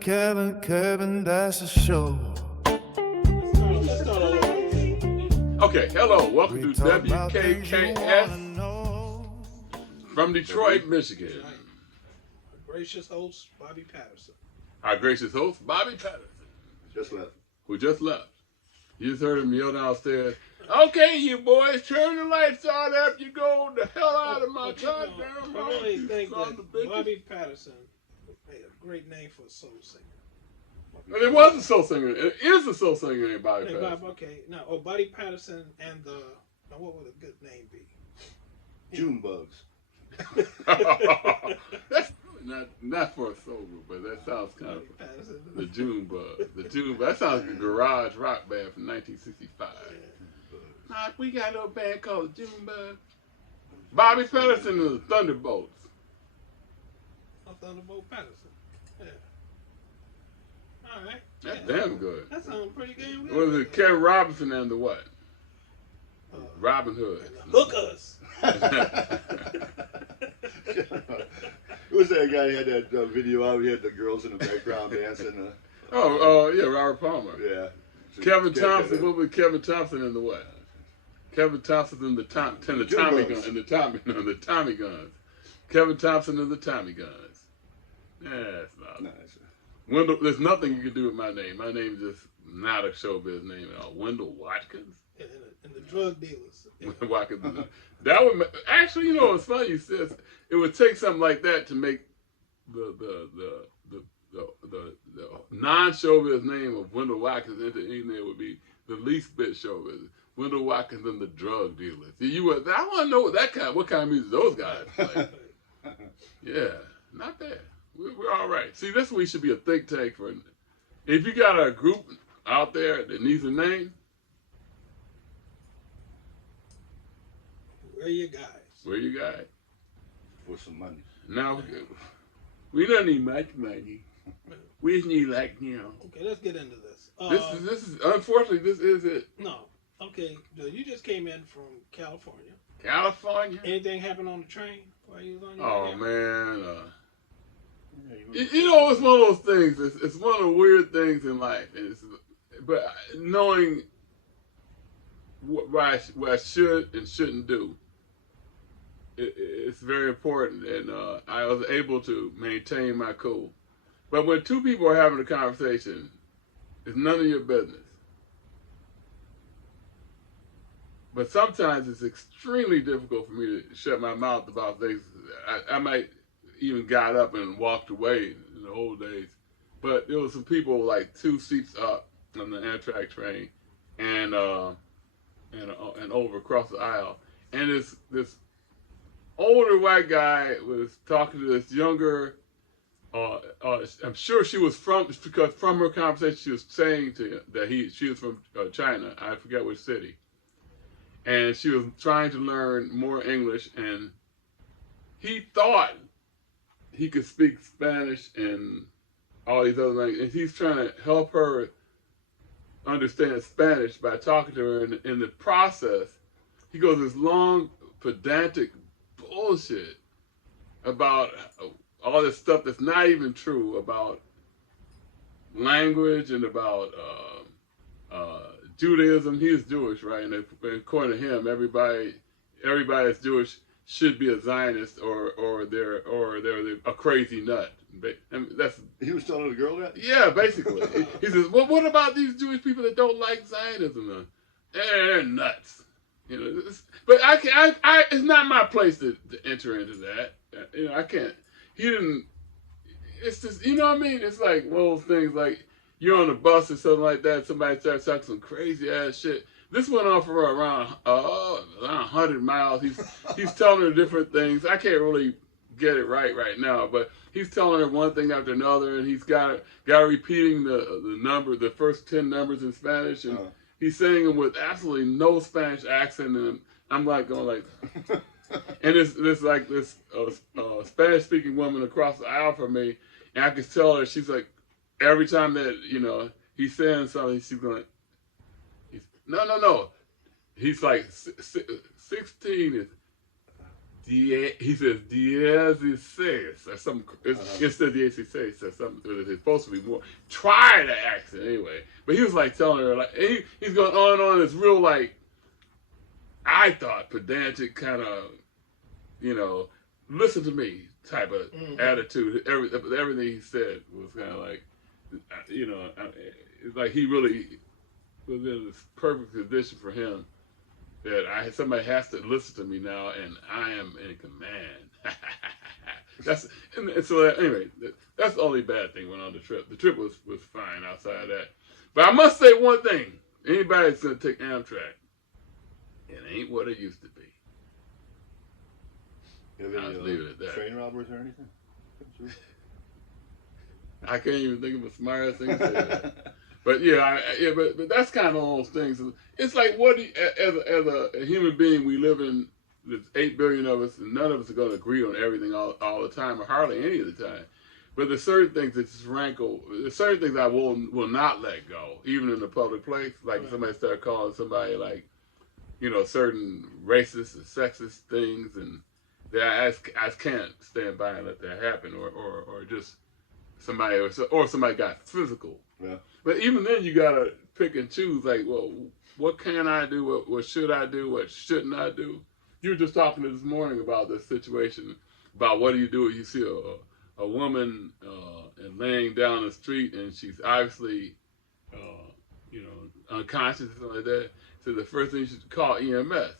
Kevin, that's a show. Okay, hello, welcome We to talk about things you wanna WKKS know. from Detroit, Michigan. That's right. Our gracious host, Bobby Patterson. Our gracious host, Bobby Patterson, Just left. who just left. You just heard him yell downstairs, "Okay, you boys, turn the lights on up. You go the hell out of my goddamn I house, really you think son of a that bitch." Bobby Patterson made a great name for a soul singer. It was a soul singer. It is a soul singer named Bobby Hey, Patterson. Bob, okay. Now, Bobby Patterson and now what would a good name be? June bugs. That's not for a soul group, but that sounds kind of Patterson. the June Bug. The June Bug. That sounds like a garage rock band from 1965. Nah, we got a little band called the June Bug. Bobby Patterson and the Thunderbolts. Thunderbolt Patterson. Yeah. All right. That's yeah. damn good. That sounds pretty damn good. What was it? Kevin Robinson and the what? Robin Hood. Hookers. Who's that guy who had that video out? He had the girls in the background dancing. Yeah, Robert Palmer. Yeah. Kevin Thompson. What was Kevin Thompson and the what? Kevin Thompson and the Tommy guns and the Tommy guns. Kevin Thompson and the Tommy guns. Yeah, it's not. Nice. Wendell, there's nothing you can do with my name. My name is just not a showbiz name at all. Wendell Watkins. And the drug dealers. Yeah. Watkins. That would actually, you know, it's funny you said it would take something like that to make the non-showbiz name of Wendell Watkins into anything that would be the least bit showbiz. Wendell Watkins and the drug dealers. I want to know what kind of music those guys play. Yeah, not bad. We're all right. See, that's what we should be a think tank for. If you got a group out there that needs a name, Where you guys? where you guys? For some money. Now we don't need much money. We just need Okay, let's get into this. This is unfortunately this is it. No. Okay, you just came in from California. California. Anything happened on the train while you was on your Oh way out? man. You know, it's one of those things. It's one of the weird things in life. But knowing what I should and shouldn't do, it's very important. And I was able to maintain my cool. But when two people are having a conversation, it's none of your business. But sometimes it's extremely difficult for me to shut my mouth about things. I might even got up and walked away in the old days. But there was some people like 2 seats up on the Amtrak train and over across the aisle. And this older white guy was talking to this younger, I'm sure she was because from her conversation she was saying that she was from China. I forget which city. And she was trying to learn more English, and he thought he could speak Spanish and all these other languages. And he's trying to help her understand Spanish by talking to her. And in the process, he goes this long, pedantic bullshit about all this stuff that's not even true about language and about Judaism. He is Jewish, right? And according to him, everybody that's Jewish should be a Zionist or they're a crazy nut. He was telling the girl that? Yeah, basically. He says, well, what about these Jewish people that don't like Zionism? They're nuts. You know, but it's not my place to enter into that. You know, I can't. He didn't. It's just, you know what I mean? It's like one of those things like you're on a bus or something like that. Somebody starts talking some crazy ass shit. This went on for around 100 miles. He's telling her different things. I can't really get it right now, but he's telling her one thing after another, and he's got repeating the first 10 numbers in Spanish, and he's saying them with absolutely no Spanish accent, and I'm like going like, and this Spanish speaking woman across the aisle from me, and I could tell her she's like every time that he's saying something, she's going. No. He's like 16 is He says, 16. Or something. Instead of the ACC, he says something. It's supposed to be more. Try the accent anyway. But he was like telling her, like, he's going on and on. It's real, like, I thought, pedantic kind of, listen to me type of attitude. Everything he said was kind of like, it's like he really was in this perfect condition for him that somebody has to listen to me now, and I am in command. So anyway, that's the only bad thing went on the trip. The trip was fine outside of that. But I must say one thing: anybody that's gonna take Amtrak, it ain't what it used to be. I'll leave it at that. Train robbers or anything? I can't even think of a smart thing to say that. But but that's kind of all those things. It's like as a human being, we live in. There's 8 billion of us, and none of us are going to agree on everything all the time, or hardly any of the time. But there's certain things that just rankle. There's certain things I will not let go, even in a public place. Like if somebody start calling somebody like, certain racist and sexist things, and that I can't stand by and let that happen, or just somebody or somebody got physical. Yeah. But even then, you gotta pick and choose. Like, well, what can I do? What should I do? What shouldn't I do? You were just talking this morning about this situation about what do you do if you see a woman and laying down the street and she's obviously unconscious or something like that. So the first thing you should call EMS.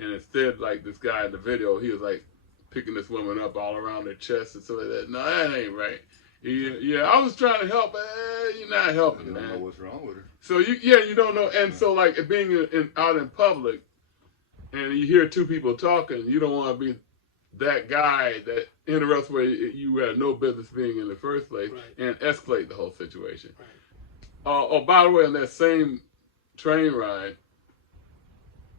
And instead, like this guy in the video, he was like picking this woman up all around her chest and stuff like that. No, that ain't right. Yeah, I was trying to help, but you're not helping, man. You don't know what's wrong with her. So you don't know, and so like being out in public, and you hear two people talking, you don't want to be that guy that interrupts where you had no business being in the first place, and escalate the whole situation. Right. By the way, on that same train ride,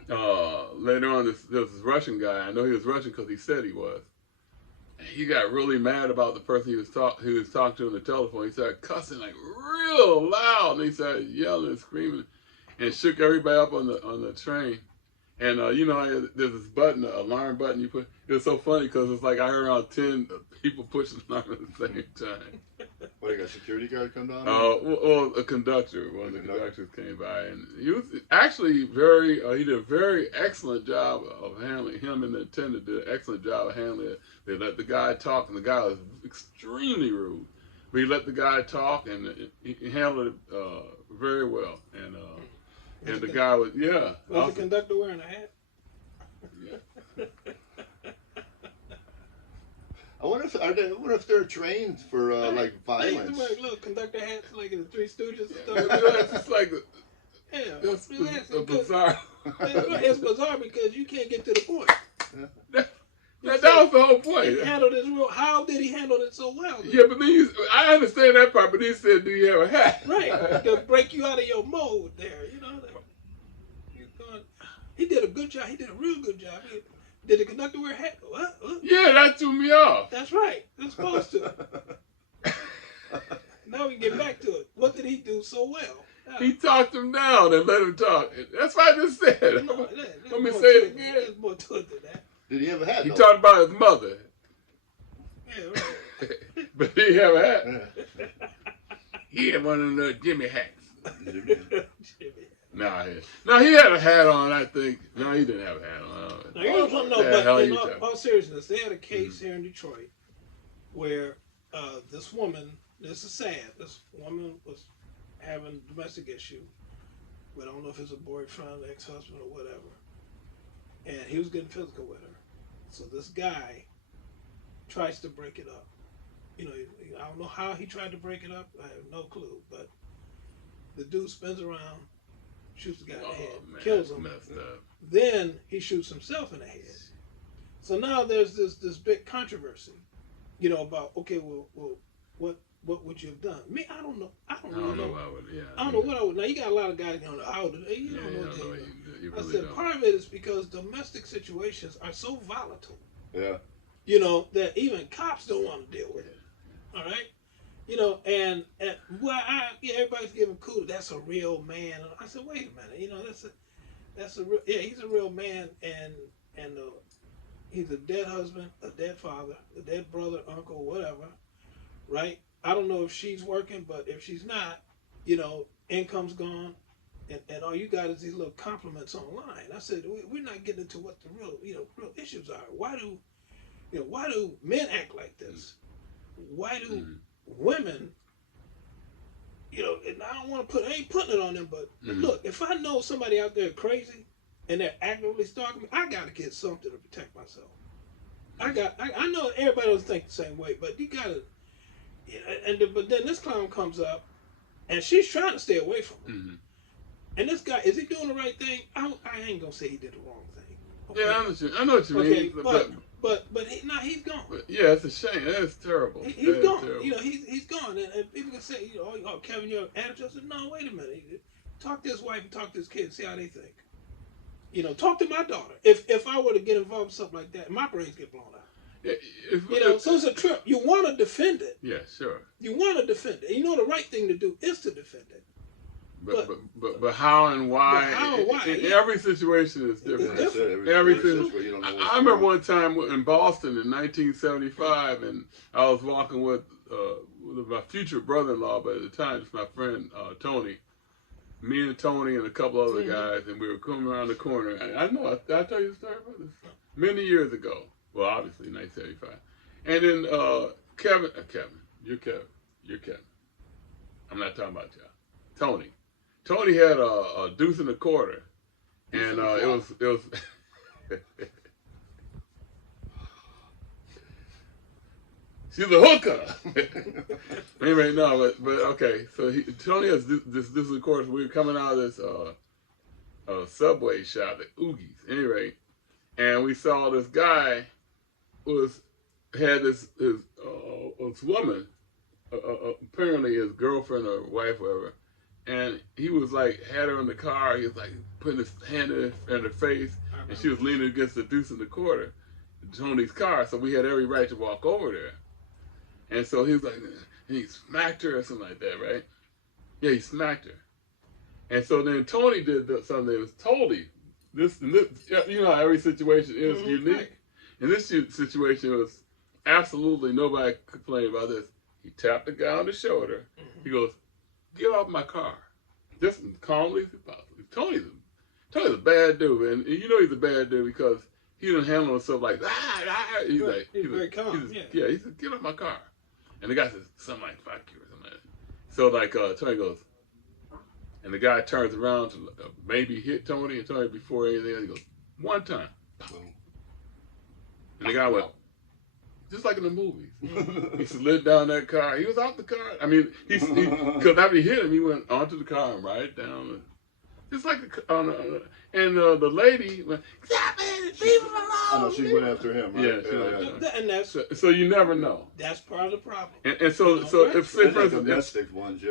later on, there was this Russian guy. I know he was Russian because he said he was. He got really mad about the person he was talking to on the telephone. He started cussing like real loud, and he started yelling and screaming, and shook everybody up on the train. And there's this button, an alarm button you put. It was so funny because it's like I heard around 10 people pushing the alarm at the same time. What, you got a security guard come down? Well, a conductor. One of the conductors came by, and he was actually he did a very excellent job of handling. Him and the attendant did an excellent job of handling it. They let the guy talk, and the guy was extremely rude. But he let the guy talk, and he handled it very well. And the guy was, Was the conductor wearing a hat? Yeah. I wonder if they're trained for like They violence. used to wear little conductor hats like in the Three Stooges and stuff. It's just like It's bizarre. It's bizarre because you can't get to the point. That was the whole point. He handled it real. How did he handle it so well? Yeah, but then I understand that part, but he said, "Do you have a hat?" Right, to break you out of your mode there. He did a good job. He did a real good job. Did the conductor wear a hat? What? Yeah, that threw me off. That's right. They're supposed to. Now we get back to it. What did he do so well? He talked him down and let him talk. That's what I just said. Let me say it again. There's more to it than that. Did he have a hat? He talked about his mother. Yeah, right. But did he have a hat? Yeah. He had one of the Jimmy hats. No, he had a hat on, I think. No, he didn't have a hat on. Now, you know something, but in all seriousness, they had a case here in Detroit where this woman, this is sad, this woman was having a domestic issue. We don't know if it's a boyfriend, ex-husband, or whatever. And he was getting physical with her. So this guy tries to break it up. I don't know how he tried to break it up. I have no clue. But the dude spins around, shoots the guy in the head, kills him. Then he shoots himself in the head. So now there's this big controversy, about what would you have done? Me, I don't know. I don't know what I would. Yeah. I don't know what I would. Now you got a lot of guys going, you don't know what they do. I said part of it is because domestic situations are so volatile. Yeah. That even cops don't want to deal with it. All right. And everybody's giving kudos. That's a real man. I said, wait a minute. That's a real. Yeah, he's a real man, and He's a dead husband, a dead father, a dead brother, uncle, whatever, right? I don't know if she's working, but if she's not, income's gone, and all you got is these little compliments online. I said, we're not getting into what the real issues are. Why do men act like this? Why do women, and I ain't putting it on them, but look, if I know somebody out there crazy and they're actively stalking me, I gotta get something to protect myself. I know everybody doesn't think the same way, but you gotta, but then this clown comes up and she's trying to stay away from him. And this guy, is he doing the right thing? I ain't gonna say he did the wrong thing. Okay? Yeah, I know what you mean. But he's gone. But yeah, it's a shame. That's terrible. He's gone. Terrible. He's gone. And people can say, oh, Kevin, your attitude. I said, no, wait a minute. Talk to his wife and talk to his kids. See how they think. Talk to my daughter. If I were to get involved in something like that, my brains get blown out. Yeah, so it's a trip. You want to defend it. Yeah, sure. You want to defend it. And the right thing to do is to defend it. But how and why? In every situation is different. It's different. Everything. I remember one time in Boston in 1975, and I was walking with my future brother-in-law, but at the time it's my friend Tony. Me and Tony and a couple other guys, and we were coming around the corner. I know. I tell you the story about this many years ago. Well, obviously 1975, and then Kevin, you're Kevin. I'm not talking about y'all. Tony. Tony had a deuce and a quarter, and it was. She's a hooker. Anyway, no, but okay. So Tony has this deuce and a quarter. So we were coming out of this Subway shop at Oogie's. Anyway, and we saw this guy had this woman, apparently his girlfriend or wife, whatever. And he was had her in the car. He was putting his hand in her face, and she was leaning against the deuce and the quarter, Tony's car. So we had every right to walk over there. And so he was and he smacked her or something like that, right? Yeah, he smacked her. And so then Tony did something that was totally this. Every situation is unique. Right. And this situation was absolutely nobody complained about this. He tapped the guy on the shoulder. He goes, "Get off my car." Just as calmly as possible. Tony's a bad dude, and he's a bad dude because he didn't handle himself like that. He's very calm. He said, "Get off my car." And the guy says, something like, "Fuck you," or something like that. So Tony goes, and the guy turns around to maybe hit Tony, and Tony, before anything else, he goes, "One time." And the guy went, just like in the movies. He slid down that car. He was out the car. I mean, because after he hit him, he went onto the car and right down. Just like the lady went, "Stop it, leave him alone." I know she went after him. Right? Yeah. And that's so you never know. That's part of the problem. And so if say for instance, domestic ones,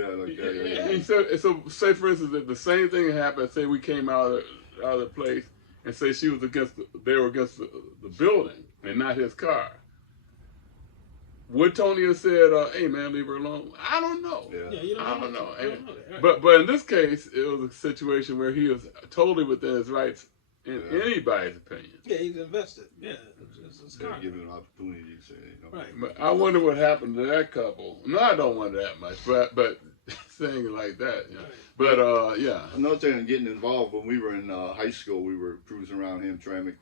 so say for instance, if the same thing happened, say we came out of the place, and say they were against the building and not his car. Would Tony have said, "Hey man, leave her alone"? I don't know. I don't know. But in this case, it was a situation where he was totally within his rights in anybody's opinion. Yeah, he's invested. Yeah, it's give him an opportunity to say, Right. But I wonder what happened to that couple. No, I don't wonder that much. But saying it like that, Right. But yeah. Another thing, getting involved when we were in high school, we were cruising around Amtrak.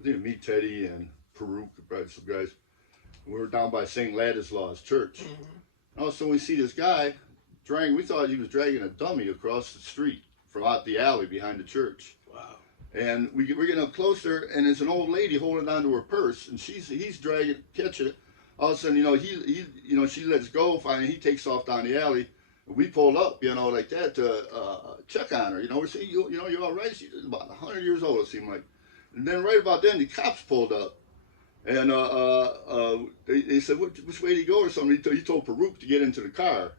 I think meet Teddy and Peruk, some guys. We were down by St. Ladislaus Church. Also, we see this guy we thought he was dragging a dummy across the street from out the alley behind the church. Wow. And we're getting up closer, and there's an old lady holding onto her purse, and he's catching it. All of a sudden, she lets go. Finally, he takes off down the alley. We pulled up, like that to check on her. We're saying, you're all right. She's about 100 years old, it seemed like. And then right about then, the cops pulled up. And they said, which way did he go or something? He told Peruk to get into the car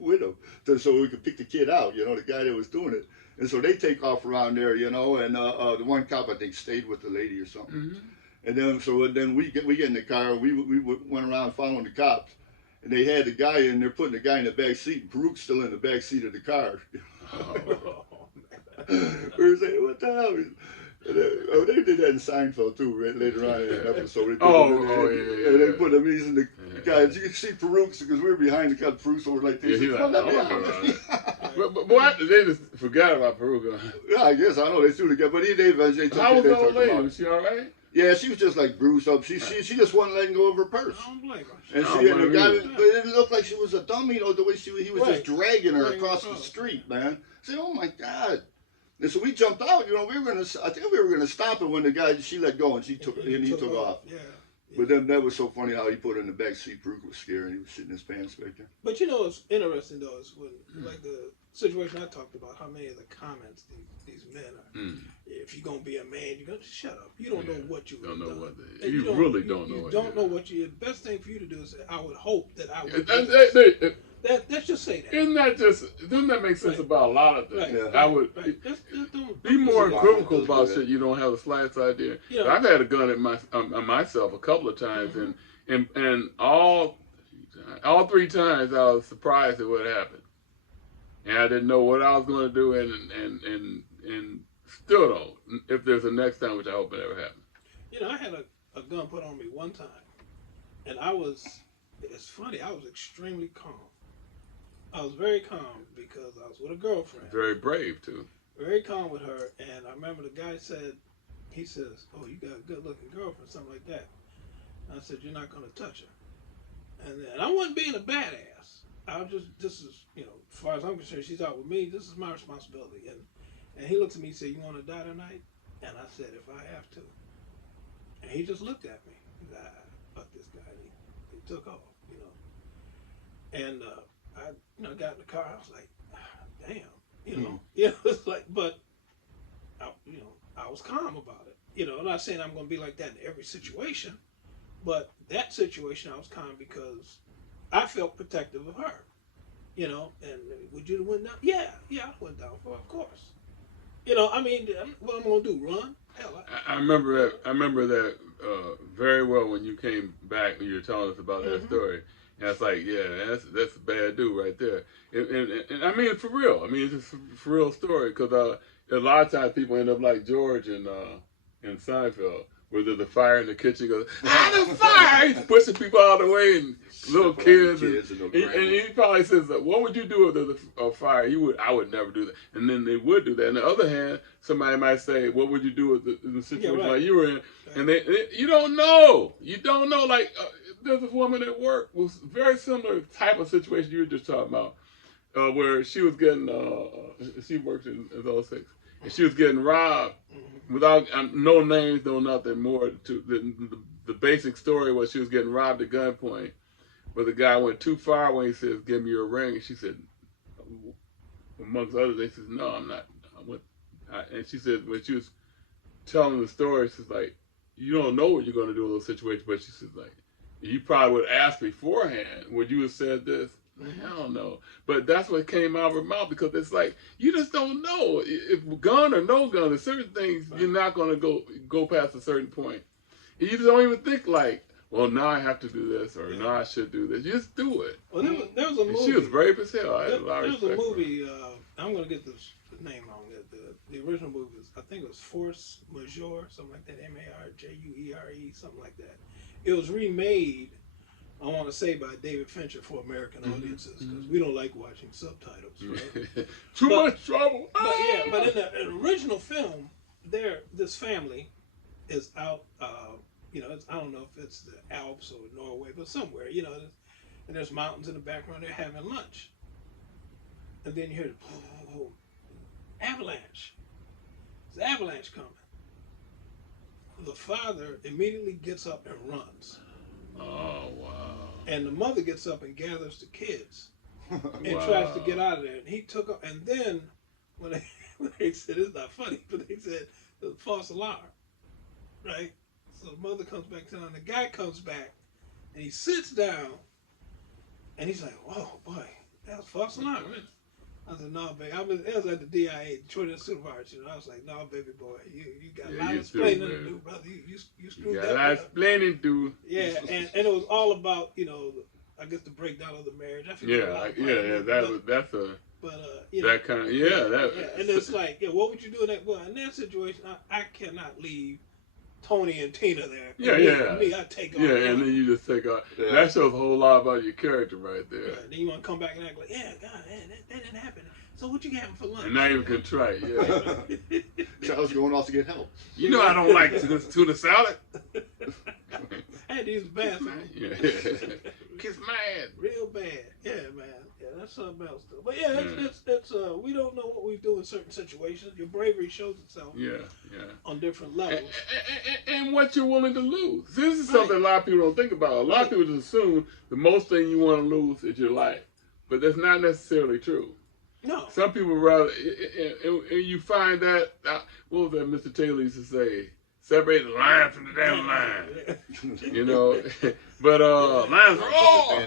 with him so we could pick the kid out, the guy that was doing it. And so they take off around there, and the one cop, I think, stayed with the lady or something. And then we get in the car, we went around following the cops. And they had the guy in there, putting the guy in the back seat, and Peruk's still in the back seat of the car. We were saying, what the hell? They did that in Seinfeld too. Right, later on in that episode. They They put them in the guys. You can see Farouk's because we were behind the cut. Farouk's over like this. Yeah, he's like, but boy, they just forgot about Farouk. Yeah, I guess I know they threw together, but they eventually took. How was the old lady? Was she all right? Yeah, she was just like bruised up. She just wasn't letting go of her purse. I don't blame her. And the guy, but it looked like she was a dummy, the way he was just dragging her across the street, man. I said, oh my God. And so we jumped out, I think we were gonna stop it when she let go and he took off. Yeah. But then that was so funny how he put her in the back seat. Farouk was scared and he was shitting his pants back there. But what's interesting though is when like the situation I talked about, how many of the comments these men are. If you're gonna be a man, you're gonna shut up. You don't know what you don't know done. what you really don't know. You don't know what you. The best thing for you to do is say, I would hope that I would. Let's just say that. Doesn't that make sense about a lot of things? Right. I would Just be more equivocal about shit you don't have the slightest idea. Yeah. I've had a gun at myself a couple of times, and all 3 times I was surprised at what happened, and I didn't know what I was going to do, and still don't. If there's a next time, which I hope it never happens. I had a gun put on me one time, and it's funny, I was extremely calm. I was very calm because I was with a girlfriend. Very brave, too. Very calm with her, and I remember the guy says, oh, you got a good-looking girlfriend, something like that. And I said, you're not going to touch her. And I wasn't being a badass. This is, as far as I'm concerned, she's out with me. This is my responsibility. And he looked at me and said, you want to die tonight? And I said, if I have to. And he just looked at me. He said, fuck this guy. He took off, And I got in the car. I was like, damn, it's like, but I was calm about it. I'm not saying I'm going to be like that in every situation, but that situation I was calm because I felt protective of her, and would you have went down? Yeah, I went down for, of course. What I'm going to do, run? Hell, I remember that very well when you came back and you were telling us about that story. And it's like, yeah, that's a bad dude right there. And I mean, for real. I mean, it's just a for real story because a lot of times people end up like George in Seinfeld, where there's a fire in the kitchen. Goes, there's fire! He's pushing people out of the way and little kids. And he probably says, what would you do if there's a fire? I would never do that. And then they would do that. On the other hand, somebody might say, what would you do in the situation like you were in? And you don't know. You don't know. Like, there's this woman at work was very similar type of situation you were just talking about, where she was getting, she works in 06, and she was getting robbed without no names, no nothing more. To the basic story was she was getting robbed at gunpoint, but the guy went too far when he says, "Give me your ring," and she said, amongst others, they said, "No, I'm not." And she said when she was telling the story, she's like, "You don't know what you're going to do in those situations," but she said like, "You probably would ask beforehand, would you have said this?" Hell no. But that's what came out of her mouth because it's like, you just don't know. If gun or no gun, there's certain things you're not going to go past a certain point. You just don't even think like, well, now I have to do this or now I should do this. You just do it. Well, there was a movie. She was brave as hell. I had a lot of respect. There was a respect movie, I'm going to get the name wrong. The original movie was, I think it was Force Majeure, something like that, Marjuere, something like that. It was remade, I want to say, by David Fincher for American audiences because we don't like watching subtitles. Right? Too much trouble. But in the original film, this family is out. I don't know if it's the Alps or Norway, but somewhere, and there's mountains in the background. They're having lunch, and then you hear the avalanche. There's an avalanche coming. The father immediately gets up and runs. Oh, wow. And the mother gets up and gathers the kids and tries to get out of there. And he took up, and then when they said, it's not funny, but they said, the false alarm, right? So the mother comes back down, and the guy comes back, and he sits down, and he's like, oh, boy, that was false alarm. I said, no, baby. It was at the DIA, Detroit Institute of Arts. I was like, no, baby boy, you got a lot of explaining to do, brother. You screwed that up. You got a lot of explaining to do. Yeah, and it was all about, I guess the breakdown of the marriage. I forget. That's a But that kind of and it's like, what would you do in that? Well, in that situation, I cannot leave Tony and Tina there. Me, I take off. Yeah, and then you just take off. Yeah. That shows a whole lot about your character right there. Right. Then you want to come back and act like, God, that didn't happen. So what you having for lunch? And not even contrite, yeah. Charles going off to get help. You know I don't like this tuna salad. I had to use the bathroom. Yeah. Kiss my ass. Real bad. Yeah, man. Yeah, that's something else though. But yeah, it's we don't know what we do in certain situations. Your bravery shows itself. Yeah. On different levels. And what you're willing to lose. This is something a lot of people don't think about. A lot of people just assume the most thing you want to lose is your life. But that's not necessarily true. No. Some people rather, and you find that, what was that Mr. Taylor used to say? Separate the line from the damn line. You know, but lines are all.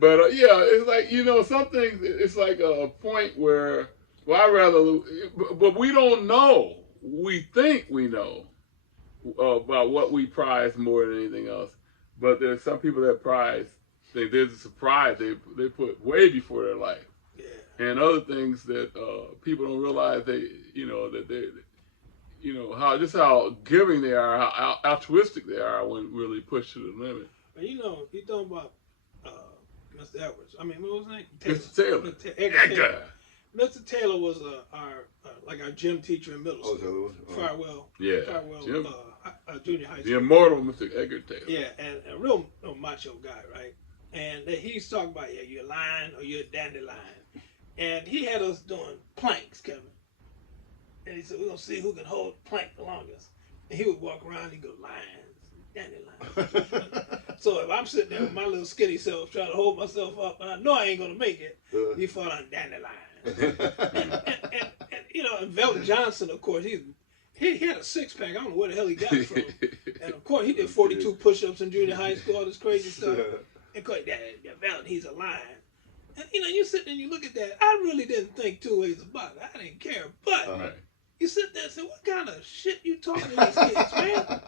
But it's like, some things, it's like a point where, well, I'd rather, but we don't know. We think we know about what we prize more than anything else. But there's some people that prize, there's a surprise they put way before their life. And other things that people don't realize how giving they are, how altruistic they are when really pushed to the limit. But you're talking about Mr. Edwards. I mean, what was his name? Mr. Taylor. Taylor. Mr. Taylor was our gym teacher in middle school. Farwell. Yeah. Farwell Junior High School. The immortal Mr. Edgar Taylor. Yeah, and a real macho guy, right? And he's talking about, you're a lion or you're a dandelion. And he had us doing planks, Kevin. And he said, we're going to see who can hold plank the longest. And he would walk around and he'd go, lions, dandelions. So if I'm sitting there with my little skinny self trying to hold myself up, and I know I ain't going to make it, he fought on dandelions. and Velton Johnson, of course, he had a six-pack. I don't know where the hell he got it from. And, of course, he did 42 push-ups in junior high school, all this crazy stuff. And, of course, Velton, he's a lion. And, you sit there and you look at that. I really didn't think two ways about it. I didn't care. But you sit there and say, what kind of shit you talking to these kids, man?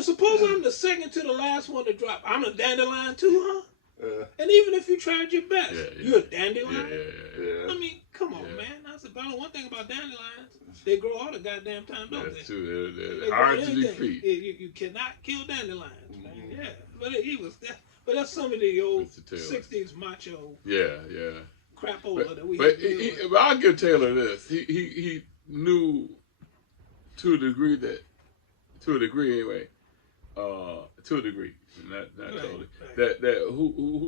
Suppose I'm the second to the last one to drop. I'm a dandelion too, huh? And even if you tried your best, you're a dandelion? Yeah. I mean, come on, man. I said, but I know one thing about dandelions. They grow all the goddamn time, don't they? That's true. They're hard to defeat. You cannot kill dandelions, man. Yeah. But that's some of the old 60s macho crapola that we But I'll give Taylor this. He knew to a degree anyway, not totally, that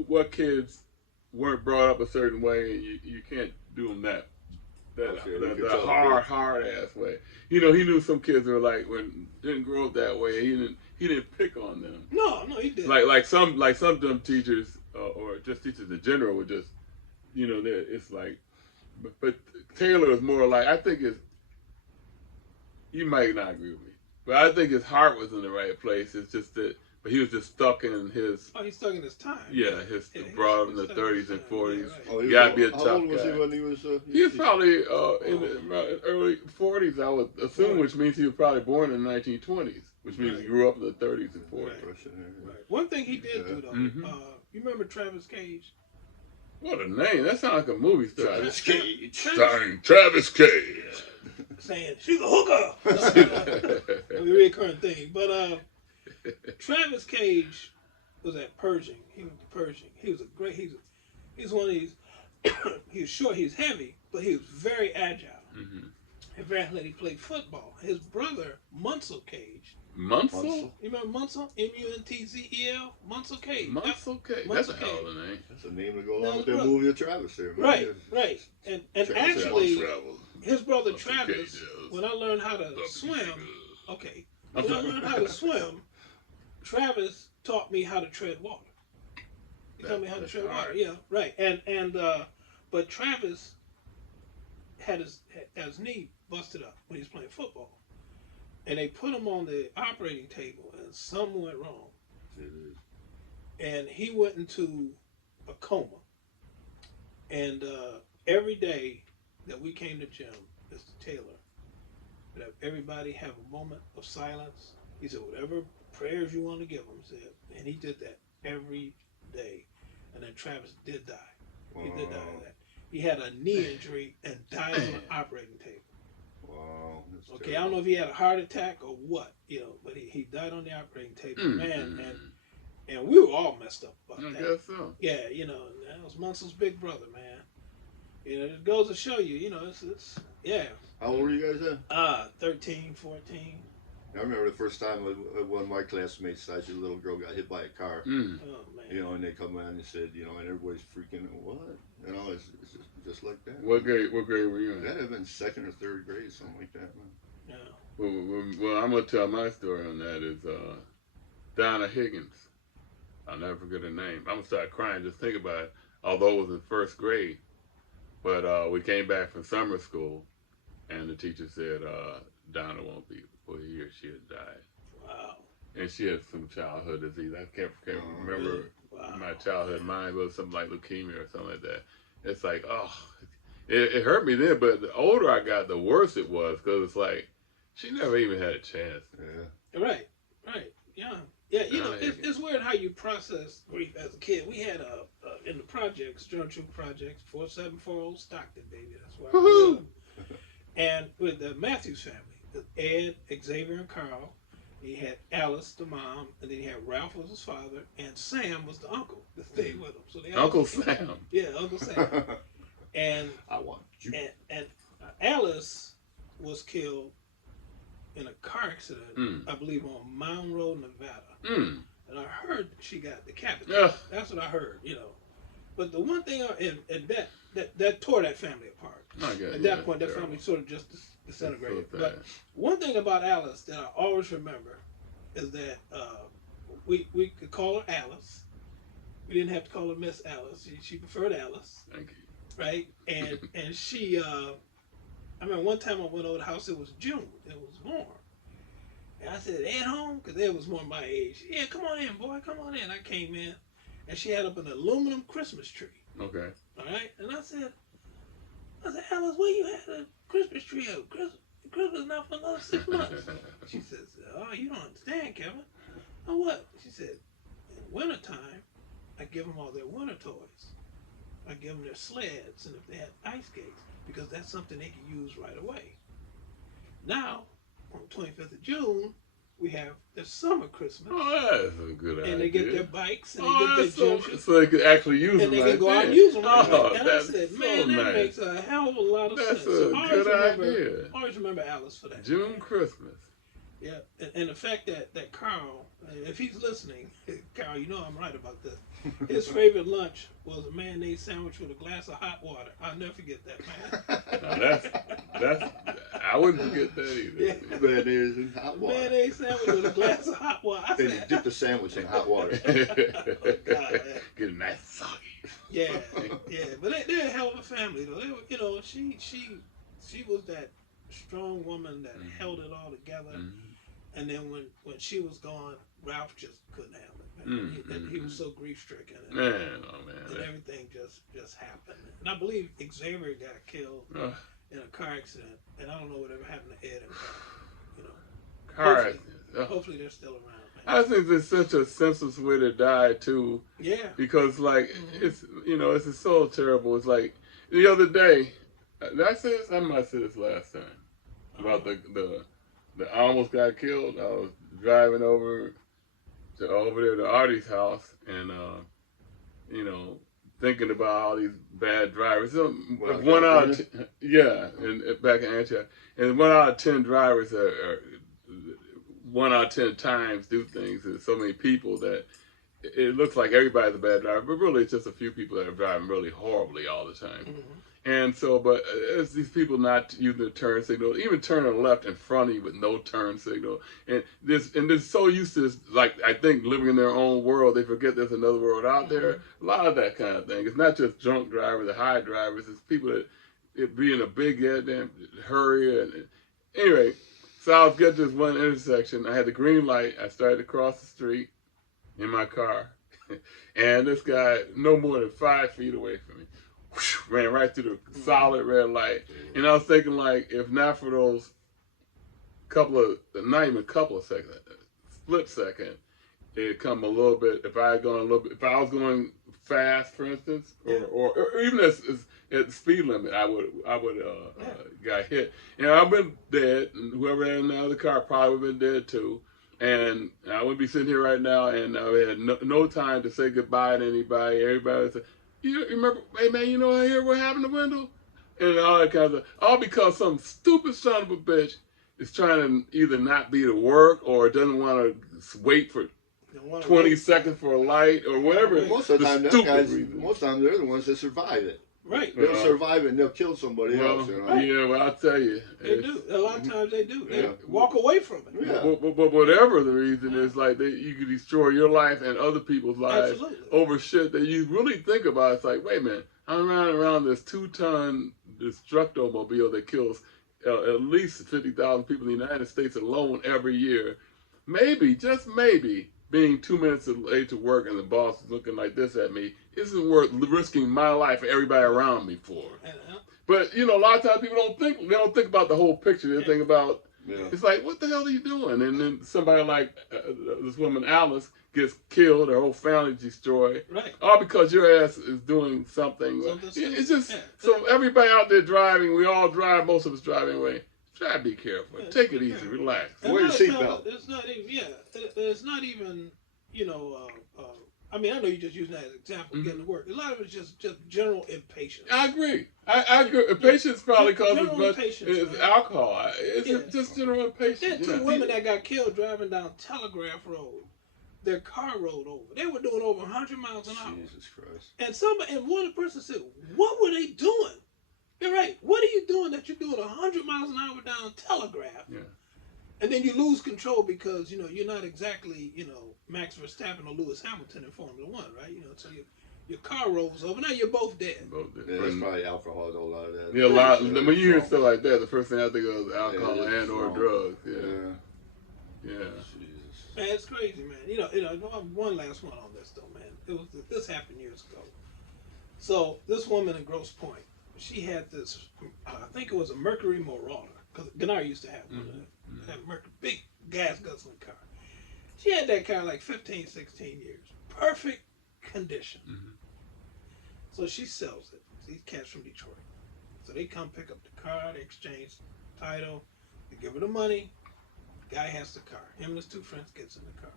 what kids weren't brought up a certain way, and you can't do them that hard ass way. He knew some kids were like didn't grow up that way. He didn't pick on them. No, he didn't. Like some dumb teachers or just teachers in general would just, it's like, but Taylor is more like, I think you might not agree with me, but I think his heart was in the right place. It's just that, but he was just stuck in his. Oh, he's stuck in his time. Yeah, brought up in the 30s and 40s. Yeah, right. Oh, You gotta be a tough how old was guy. he when he was? He was probably in the early 40s, I would assume, which means he was probably born in the 1920s, which means he grew up in the 30s and 40s. Right. One thing he did do, though, you remember Travis Cage? What a name! That sounds like a movie star. Travis Cage. Starring Travis Cage. Saying, she's a hooker! A recurring thing. But Travis Cage was at Pershing. He went to Pershing. He was he's one of these, he was short, he was heavy, but he was very agile. And very athletic. He played football. His brother, Munsell Cage. Munsell? You remember Munsell? Muntzel? Munsell Cage. Munsell Cage. That's a hell of a name. That's a name to go along with that movie of Travis there. Right. And Travis actually, his brother Travis, when I learned how to swim, Travis taught me how to tread water. He taught me how to tread water. Yeah, right. But Travis had his knee busted up when he was playing football. And they put him on the operating table, and something went wrong. And he went into a coma. And every day that we came to gym, Mr. Taylor would have everybody have a moment of silence. He said, whatever prayers you want to give him, said. And he did that every day. And then Travis did die. He did die of that. He had a knee injury and died on the operating table. Wow. Okay, I don't know if he had a heart attack or what, but he died on the operating table, man, and we were all messed up about I that. guess so. Yeah, that was Munsel's big brother, man. It goes to show you, it's yeah. How old were you guys then? 13, 14. I remember the first time one of my classmates, a little girl, got hit by a car. Oh man. And they come in and said, and everybody's freaking, what? It's just like that. What grade were you in? That'd have been second or third grade, something like that, man. Yeah. Well, I'm gonna tell my story on that is Donna Higgins. I'll never forget her name. I'm gonna start crying just think about it. Although it was in first grade, but we came back from summer school, and the teacher said Donna won't be for a year. She had died. Wow. And she had some childhood disease. I can't remember really? Wow. my childhood. Mine was something like leukemia or something like that. It's like, it hurt me then, but the older I got, the worse it was, because it's like she never even had a chance. Yeah. Right. Yeah. Yeah. It's weird how you process grief as a kid. We had in the projects, Journal Troop projects, 4740 Stockton, baby. That's why. Woohoo! And with the Matthews family, Ed, Xavier, and Carl. He had Alice, the mom, and then he had Ralph was his father, and Sam was the uncle that stayed with him. So they Uncle Sam. Yeah, Uncle Sam. And I want you. And Alice was killed in a car accident, I believe, on Mound Road, Nevada. And I heard she got decapitated. That's what I heard, But the one thing, and that tore that family apart. At that point, that family sort of just disintegrated. But one thing about Alice that I always remember is that we could call her Alice. We didn't have to call her Miss Alice. She preferred Alice. Thank you. Right? And she, I remember one time I went over the house, it was June. It was warm. And I said, Ed home? Because Ed was more my age. Yeah, come on in, boy. Come on in. I came in, and she had up an aluminum Christmas tree. Okay. All right? And I said, Alice, where you had a Christmas tree up? Christmas not for another 6 months. She says, oh, you don't understand, Kevin. Oh, what? She said, in wintertime, I give them all their winter toys. I give them their sleds, and if they had ice skates, because that's something they can use right away. Now, on the 25th of June, we have the summer Christmas. Oh, that's a good idea. And they get their bikes, and they get their jumpers. So they could actually use them. And they right can go there. out and use them. Right Oh, and that's I said, so man, that nice. makes a hell of a lot of That's sense. a good idea. Always remember Alice for that. June Christmas. Yeah, and the fact that Carl, if he's listening, Carl, you know I'm right about this. His favorite lunch was a mayonnaise sandwich with a glass of hot water. I'll never forget that, man. Now that's I wouldn't forget that either. Yeah. Mayonnaise and hot water. Mayonnaise sandwich with a glass of hot water. I Then said, you dip the sandwich in hot water. oh, God, man. Get a nice soggy. Yeah, but they're a hell of a family though. They were, she was that strong woman that held it all together. And then when she was gone, Ralph just couldn't handle it. Man. He was so grief stricken. Man, and everything just happened. And I believe Xavier got killed in a car accident, and I don't know whatever happened to Ed and Carl. car accident. Hopefully they're still around. Man. I think it's such a senseless way to die too. Yeah. Because it's it's so terrible. It's like the other day. Did I say this? I might have said this last time about the I almost got killed. I was driving over there to Artie's house, and thinking about all these bad drivers. So, Well, one out of back in Antioch, and 1 out of 10 drivers are 1 out of 10 times do things. There's so many people that it looks like everybody's a bad driver, but really it's just a few people that are driving really horribly all the time. And so, but it's these people not using the turn signal, even turning left in front of you with no turn signal. And they're so used to this, like, I think living in their own world, they forget there's another world out there. A lot of that kind of thing. It's not just drunk drivers or high drivers. It's people that it be in a big goddamn hurry. And anyway, so I was getting to this one intersection. I had the green light. I started to cross the street in my car. And this guy, no more than 5 feet away from me, ran right through the solid red light. And I was thinking, like, if not for those not even a couple of seconds, split second, it come a little bit. If I was going fast, for instance, or even at the speed limit, I would got hit. And I've been dead, and whoever had in the other car probably would have been dead too. And I would be sitting here right now, and I had no time to say goodbye to anybody. Everybody would say, "You remember? Hey man, you know what happened to Wendell?" And all that kind of stuff. All because some stupid son of a bitch is trying to either not be to work or doesn't want to wait for 20 seconds for a light or whatever. Most of the time, most of the time they're the ones that survive it. Right. They'll survive it and they'll kill somebody else. You know? Yeah, well, I'll tell you. They do. A lot of times they do. They walk away from it. Yeah. But whatever the reason is, like, you could destroy your life and other people's lives over shit that you really think about. It's like, wait a minute, I'm running around this 2-ton destructomobile that kills at least 50,000 people in the United States alone every year. Maybe, just maybe, being 2 minutes late to work and the boss is looking like this at me isn't worth risking my life and everybody around me for. But you know, a lot of times people don't think about the whole picture. They think about it's like, what the hell are you doing? And then somebody like this woman Alice gets killed, her whole family's destroyed, all because your ass is doing something. It's just so everybody out there driving, we all drive, most of us driving away. Try to be careful. Take it easy. Relax. Wear your seatbelt. It's not even. It's not even. You know. I mean, I know you just using that as an example, getting to work. A lot of it's just general impatience. I agree. I agree. Impatience probably causes as much as alcohol. It's just general impatience. There are 2 women that got killed driving down Telegraph Road. Their car rolled over. They were doing over 100 miles an hour. Jesus Christ. And one person said, "What were they doing?" You're right. What are you doing that you're doing 100 miles an hour down Telegraph? Yeah. And then you lose control because, you know, you're not exactly, you know, Max Verstappen or Lewis Hamilton in Formula One, right? You know, so your car rolls over. Now you're both dead. Yeah, that's probably alcohol, though, a lot of that. Yeah, a lot. When you hear stuff like that, the first thing I think of is alcohol and or drugs. Yeah. Jesus. Man, it's crazy, man. You know, one last one on this, though, man. This happened years ago. So this woman in Grosse Pointe, she had this, I think it was a Mercury Marauder, because Gennard used to have one of them. That Mercury, big gas guzzling car. She had that car like 15, 16 years. Perfect condition. So she sells it. These cats from Detroit. So they come pick up the car, they exchange title, they give her the money. The guy has the car. Him and his 2 friends gets in the car.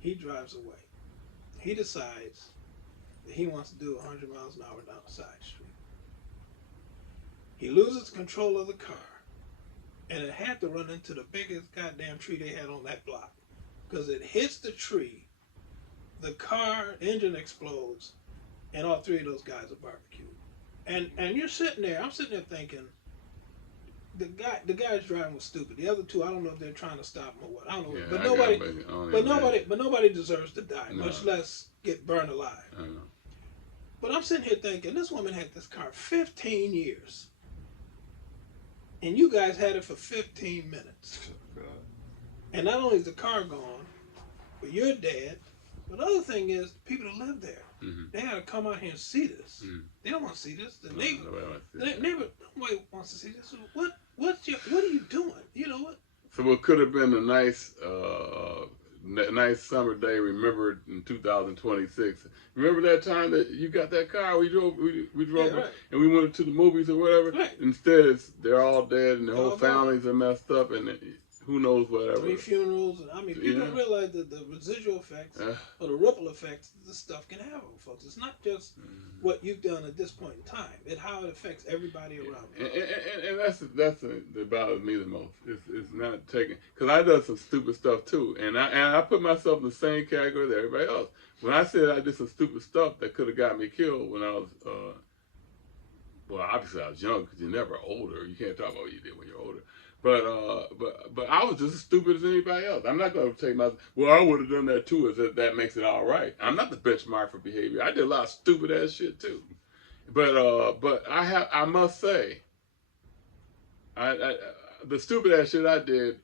He drives away. He decides that he wants to do 100 miles an hour down the side street. He loses control of the car. And it had to run into the biggest goddamn tree they had on that block. Because it hits the tree, the car engine explodes, and all 3 of those guys are barbecued. And you're sitting there, I'm sitting there thinking, the guy's driving was stupid. The other 2, I don't know if they're trying to stop him or what. I don't know. Yeah, but nobody deserves to die, much less get burned alive. I know. But I'm sitting here thinking, this woman had this car 15 years. And you guys had it for 15 minutes. And not only is the car gone, but you're dead. But the other thing is, the people that live there, they had to come out here and see this. They don't want to see this. The neighbor wants to see this. What are you doing? You know what? So it could have been a nice summer day remembered in 2026. Remember that time that you got that car? We drove and we went to the movies or whatever. Right. Instead, they're all dead and their whole families are messed up and who knows whatever. 3 funerals. I mean, people don't realize that the residual effects or the ripple effects this stuff can have on folks. It's not just what you've done at this point in time. It's how it affects everybody around you. And that's that bothers me the most. It's not taking, because I done some stupid stuff too, and I put myself in the same category as everybody else. When I said I did some stupid stuff that could have got me killed when I was, well, obviously I was young because you're never older. You can't talk about what you did when you're older. But I was just as stupid as anybody else. I'm not going to take well, I would have done that too, as that makes it all right. I'm not the benchmark for behavior. I did a lot of stupid ass shit too. But I must say, the stupid ass shit I did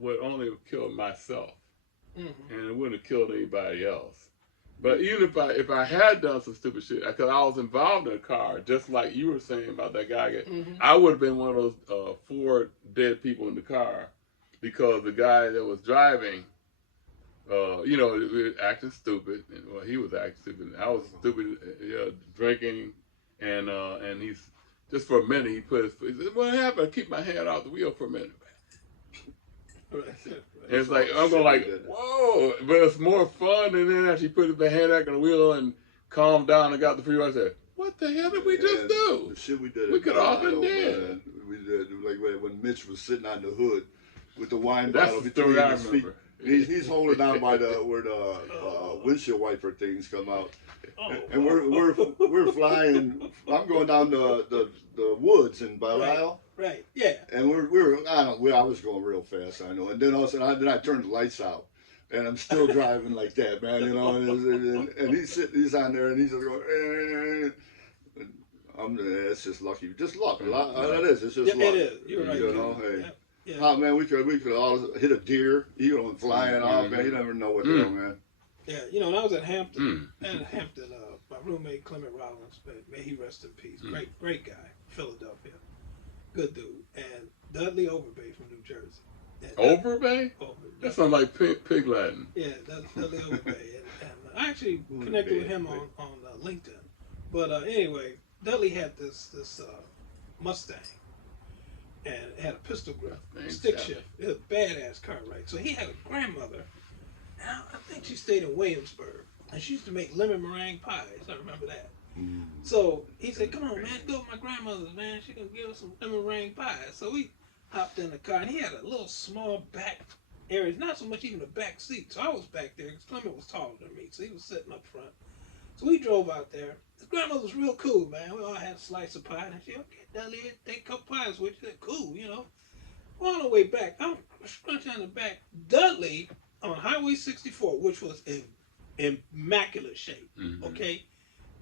would only have killed myself, and it wouldn't have killed anybody else. But even if I had done some stupid shit, because I was involved in a car, just like you were saying about that guy, I would have been one of those 4 dead people in the car, because the guy that was driving You know, we were acting stupid. Well, he was acting stupid. I was stupid, drinking, and he's just for a minute he put he said, "What happened? I keep my hand off the wheel for a minute." Right. And it's like I'm going like, whoa, but it's more fun. And then after he put the hand back on the wheel and calmed down and got the freeway, I said, "What the hell did we just do? The shit we did. We could all been Ohio, dead." man. We did like when Mitch was sitting on the hood with the wine That's bottle the between story I his feet. remember. He's holding on by where the windshield wiper things come out, and we're flying. I'm going down the woods in Belial. Right. Yeah. And I was going real fast, I know. And then all of a sudden, I turned the lights out, and I'm still driving like that, man. You know, and he's on there, and he's just going. It's just lucky, just luck. That is. It's just luck. It is. You're right. You know, hey. Yeah. Yeah. Oh, man, we could all hit a deer, you know, flying off, man. You never know what the hell, man. Yeah, you know, when I was at Hampton, my roommate Clement Rollins, may he rest in peace. Great guy, Philadelphia, good dude, and Dudley Overbay from New Jersey. Overbay? That sounds like pig Latin. Yeah, Dudley Overbay, and I actually connected with him on LinkedIn. But anyway, Dudley had this Mustang. And it had a pistol grip, stick shift. It was a badass car, right? So he had a grandmother, and I think she stayed in Williamsburg, and she used to make lemon meringue pies. I remember that. So he said, "Come on, man, go to my grandmother's, man. She can give us some lemon meringue pies." So we hopped in the car, and he had a little small back area, not so much even a back seat. So I was back there because Clement was taller than me, so he was sitting up front. So we drove out there. His grandmother was real cool, man. We all had a slice of pie, and she, "Okay, Dudley, take a couple pies with you." Cool, you know. Well, on the way back, I'm scrunching on the back. Dudley on Highway 64, which was in immaculate shape. Okay,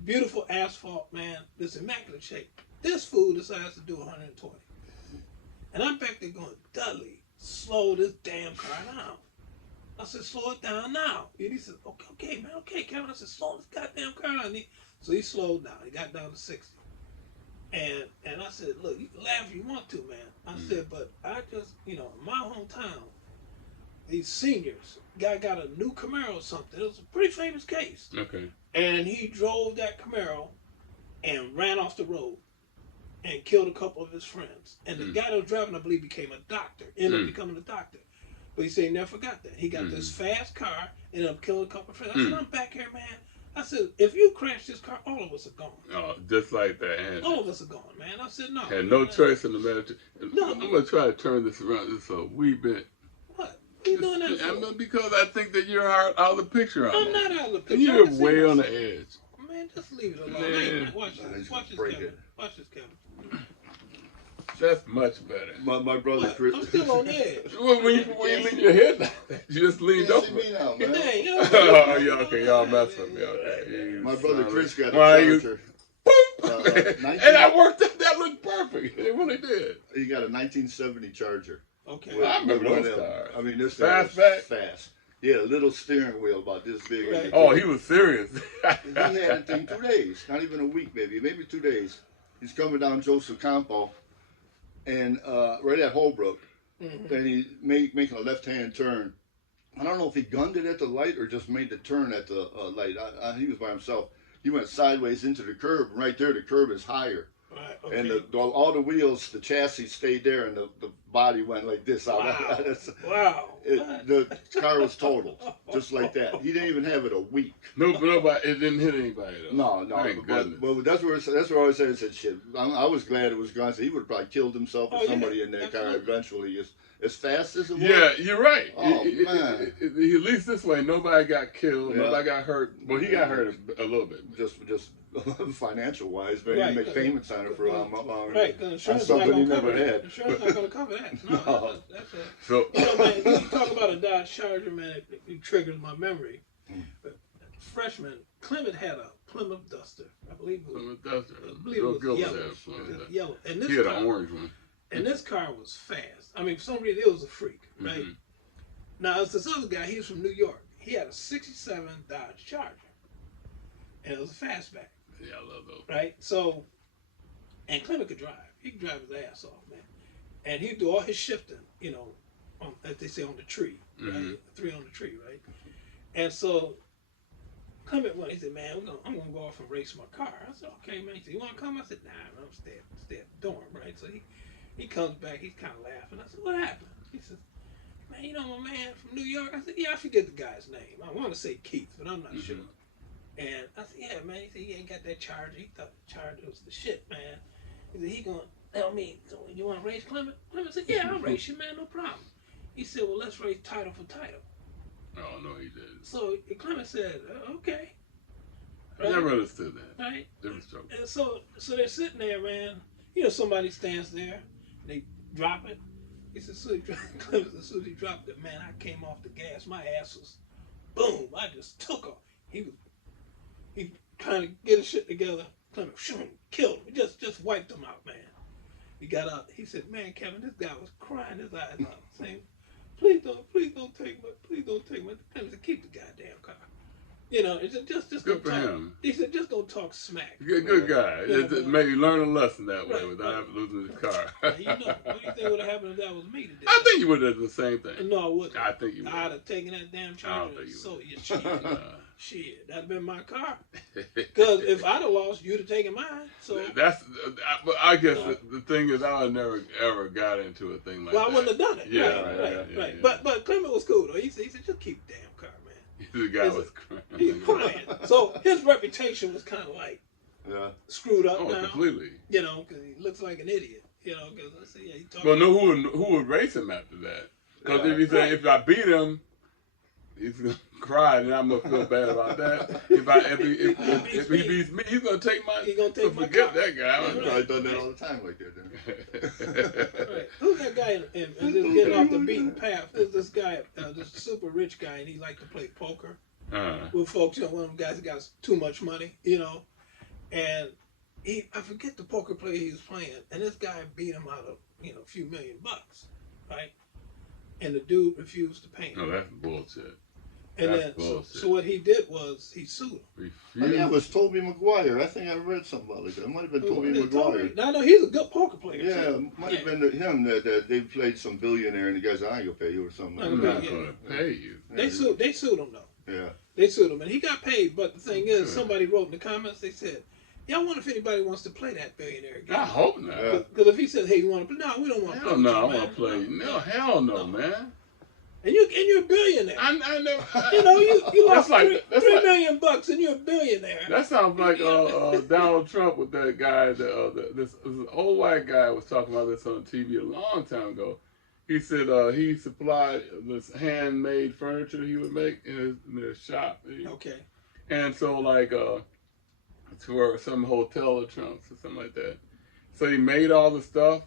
beautiful asphalt, man. This immaculate shape. This fool decides to do 120, and I'm back there going, "Dudley, slow this damn car down." I said, "Slow it down now." And he said, okay, man, okay, Kevin. I said, "Slow this goddamn car down." So he slowed down. He got down to 60. And I said, "Look, you can laugh if you want to, man." I said, "But I just, you know, in my hometown, these seniors, guy got a new Camaro or something. It was a pretty famous case." Okay. And he drove that Camaro and ran off the road and killed a couple of his friends. And the guy that was driving, I believe, became a doctor, ended up becoming a doctor. But he said he never forgot that. He got this fast car, ended up killing a couple of friends. I said, "I'm back here, man." I said, "If you crash this car, all of us are gone." Oh, just like that. And all of us are gone, man. I said, "No." Had no choice in the matter. No. I'm going to try to turn this around just a wee bit. What? What are you doing that for? Because I think that you're out of the picture. I'm not out of the picture. You're way on the edge. Man, just leave it alone. Hey, watch this. Watch this, Kevin. Watch this, Kevin. That's much better. My brother Chris. I'm still on edge. Well, when you lean your head like that, you just leaned over. See me now, man. Dang, Oh, yeah, okay, y'all mess with me. Okay. My brother Chris got a Why Charger. And I worked up. That looked perfect. It really did. He got a 1970 Charger. Okay. I remember With those one of cars. them. I mean, this Fast thing was back? fast. He had a little steering wheel about this big. Right. Oh, he was serious. He had it in 2 days, not even a week, maybe 2 days. He's coming down Joseph Campo, and right at Holbrook, and he making a left-hand turn. I don't know if he gunned it at the light or just made the turn at the light. He was by himself. He went sideways into the curb. Right there, the curb is higher. Right, okay. And all the wheels, the chassis stayed there, and the body went like this. Wow. Wow. The car was totaled, just like that. He didn't even have it a week. Nobody. It didn't hit anybody though. No. Thank But goodness. that's where I always said shit. I was glad it was gone. So he would have probably killed himself or Oh, somebody yeah, in that absolutely. car eventually. As fast as it was. Yeah, you're right. Oh, man. At least this way, nobody got killed. Yeah. Nobody got hurt. Well, he got hurt a little bit. Just financial wise, man. Right, He make payments on it for a long. Right, the On insurance not something he going to never cover that. had. Insurance not going to cover that. No, No. that's a... So, You know, man, you talk about a Dodge Charger, man, it triggers my memory. But freshman, Clement had a Plymouth Duster. I believe it was, yellow. And this he had car, an orange one. and this car was fast. I mean, for some reason, it was a freak, right? Now, it's this other guy, he was from New York. He had a 67 Dodge Charger. And it was a fastback. Yeah, I love those. Right? So, and Clement could drive. He could drive his ass off, man. And he'd do all his shifting, you know, as they say, on the tree, right? Mhm. 3 on the tree, right? And so Clement went. He said, "Man, I'm gonna go off and race my car." I said, "Okay, man." He said, "You want to come?" I said, "Nah, man, I'm stay at the dorm, right?" So he comes back. He's kind of laughing. I said, "What happened?" He says, "Man, you know my man from New York." I said, "Yeah, I forget the guy's name. I want to say Keith, but I'm not sure." And I said, "Yeah, man." He said, "He ain't got that Charger. He thought the Charger was the shit, man." He said, "He gonna tell me, so you want to race Clement?" Clement said, "Yeah, I'll race you, man, no problem." He said, "Well, let's race title for title." Oh no, he didn't. So Clement said, "Okay." I never understood that. Right? Different struggle. And so they're sitting there, man. You know, somebody stands there, they drop it. He said, Clement, as soon as he dropped it, man, I came off the gas. My ass was, boom, I just took off. He trying to get his shit together. Clement, shoom, killed him. He just wiped him out, man. He got up. He said, "Man, Kevin, this guy was crying his eyes out, saying, please don't take my." Clement said, "Keep the goddamn car." You know, it's just Good don't for talk. him. He said, "Just don't talk smack." Good guy. Yeah, It maybe learn a lesson that way Right, without right. losing his car. Now, you know, what do you think would have happened if that was me today? I think you would have done the same thing. No, I wouldn't. I think you would. I'd have taken that damn I don't Charger think and you sold your shit. Nah. Shit, that'd have been my car. Because if I'd have lost, you'd have taken mine. So, That's. But I guess the thing is, I would never ever got into a thing like well, that. I wouldn't have done it. Yeah, right. yeah. But Clement was cool though. He said, "Just keep the damn car, man." The guy Is was it- He was crying. So his reputation was kind of like Yeah. screwed up Oh, now. completely. You know, because he looks like an idiot. You know, because I said, "Yeah, he talking." Well, no, who would race him after that? Because if you say if I beat him, he's gonna cry, and I'm gonna feel bad about that. If he beats me, he's gonna take my. He gonna take my forget car. that guy. I've probably done that all the time like that. Then. Right. Who's that guy and just getting off the beaten path? There's this guy, this super rich guy, and he liked to play poker with folks. You know, one of them guys that got too much money. You know, and I forget the poker player he was playing, and this guy beat him out of a few $1,000,000, right? And the dude refused to pay him. No, that's bullshit. And that's then bullshit. so what he did was he sued him. I think that was Toby Maguire. I think I read something about it. It might have been Toby Maguire. I know he's a good poker player. Yeah, too. might have been him that they played some billionaire and the guy's I ain't gonna pay you or something. I'm I'm not Yeah. gonna pay you. They sued him though. Yeah. They sued him, and he got paid. But the thing is, Good. somebody wrote in the comments. They said, "Yeah, I wonder if anybody wants to play that billionaire game." I hope not. Yeah. Because if he said, "Hey, you want to play?" No, we don't want to play. Hell with no, you, I man. want to play. No, hell no, No. man. And you're a billionaire. I never. You know, you That's lost like- that's $3 like- million bucks, and you're a billionaire. That sounds like Donald Trump with that guy. This old white guy was talking about this on TV a long time ago. He said he supplied this handmade furniture he would make in his shop. Okay. And so like to some hotel or Trump's or something like that. So he made all the stuff,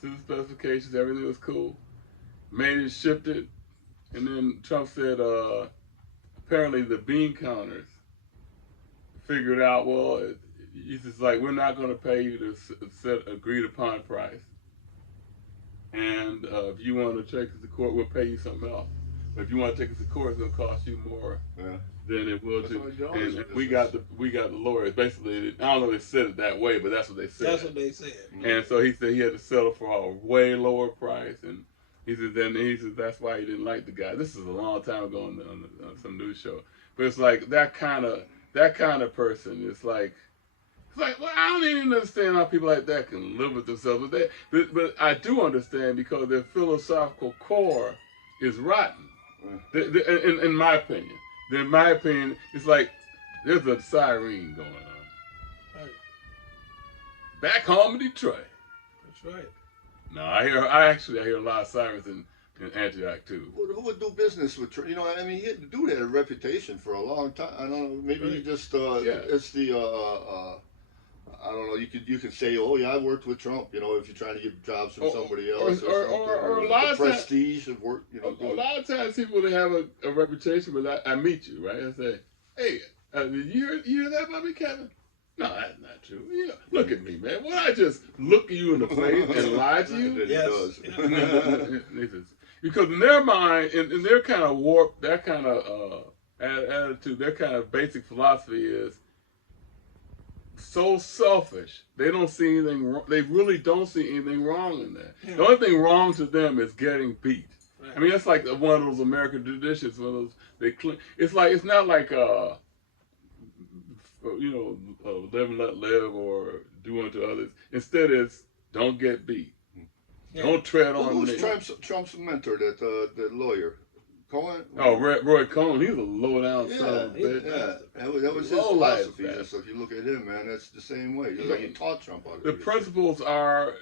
the specifications, everything was cool. Made it, shipped it, and then Trump said apparently the bean counters figured out, well, he's just like, we're not going to pay you to set agreed upon price. And if you want to take us to court, we'll pay you something else. But if you want to take us to court, it's going to cost you more Yeah. than it will That's to. what they always And do. we got the lawyers. Basically, I don't know if they said it that way, but that's what they said. That's what they said. And so he said he had to settle for a way lower price, and he said that's why he didn't like the guy. This is a long time ago on some news show, but it's like that kind of person. It's like well, I don't even understand how people like that can live with themselves. But I do understand because their philosophical core is rotten. In my opinion, it's like there's a siren going on. Right. Back home in Detroit. That's right. No, I hear a lot of sirens in Antioch too. Who would do business with Trump? You know, I mean, he had, the dude had a reputation for a long time. I don't know. Maybe he Right. just Yeah. it's the I don't know. You could say, oh yeah, I worked with Trump. You know, if you're trying to get jobs from somebody else, or a lot the of times, prestige of work. You know, a lot of times people that have a reputation, but I meet you, right? I say, hey, did you hear that about me, Kevin? No, that's not true. Yeah, look at me, man. Would I just look you in the face and lie to you? Yes. Because in their mind, in their kind of warped, that kind of attitude, their kind of basic philosophy is so selfish. They don't see anything wrong. They really don't see anything wrong in that. Yeah. The only thing wrong to them is getting beat. Right. I mean, that's like one of those American traditions. One of those they clean. It's like it's not like live and let live or do unto others. Instead, it's don't get beat. Yeah. Don't tread on Who's me. Trump's mentor? The lawyer, Cohen. Oh, Roy Cohn, he's a low down Yeah, son of a bitch. yeah, that was his Low life, philosophy. man. So if you look at him, man, that's the same way. Like he taught Trump how to The do this principles are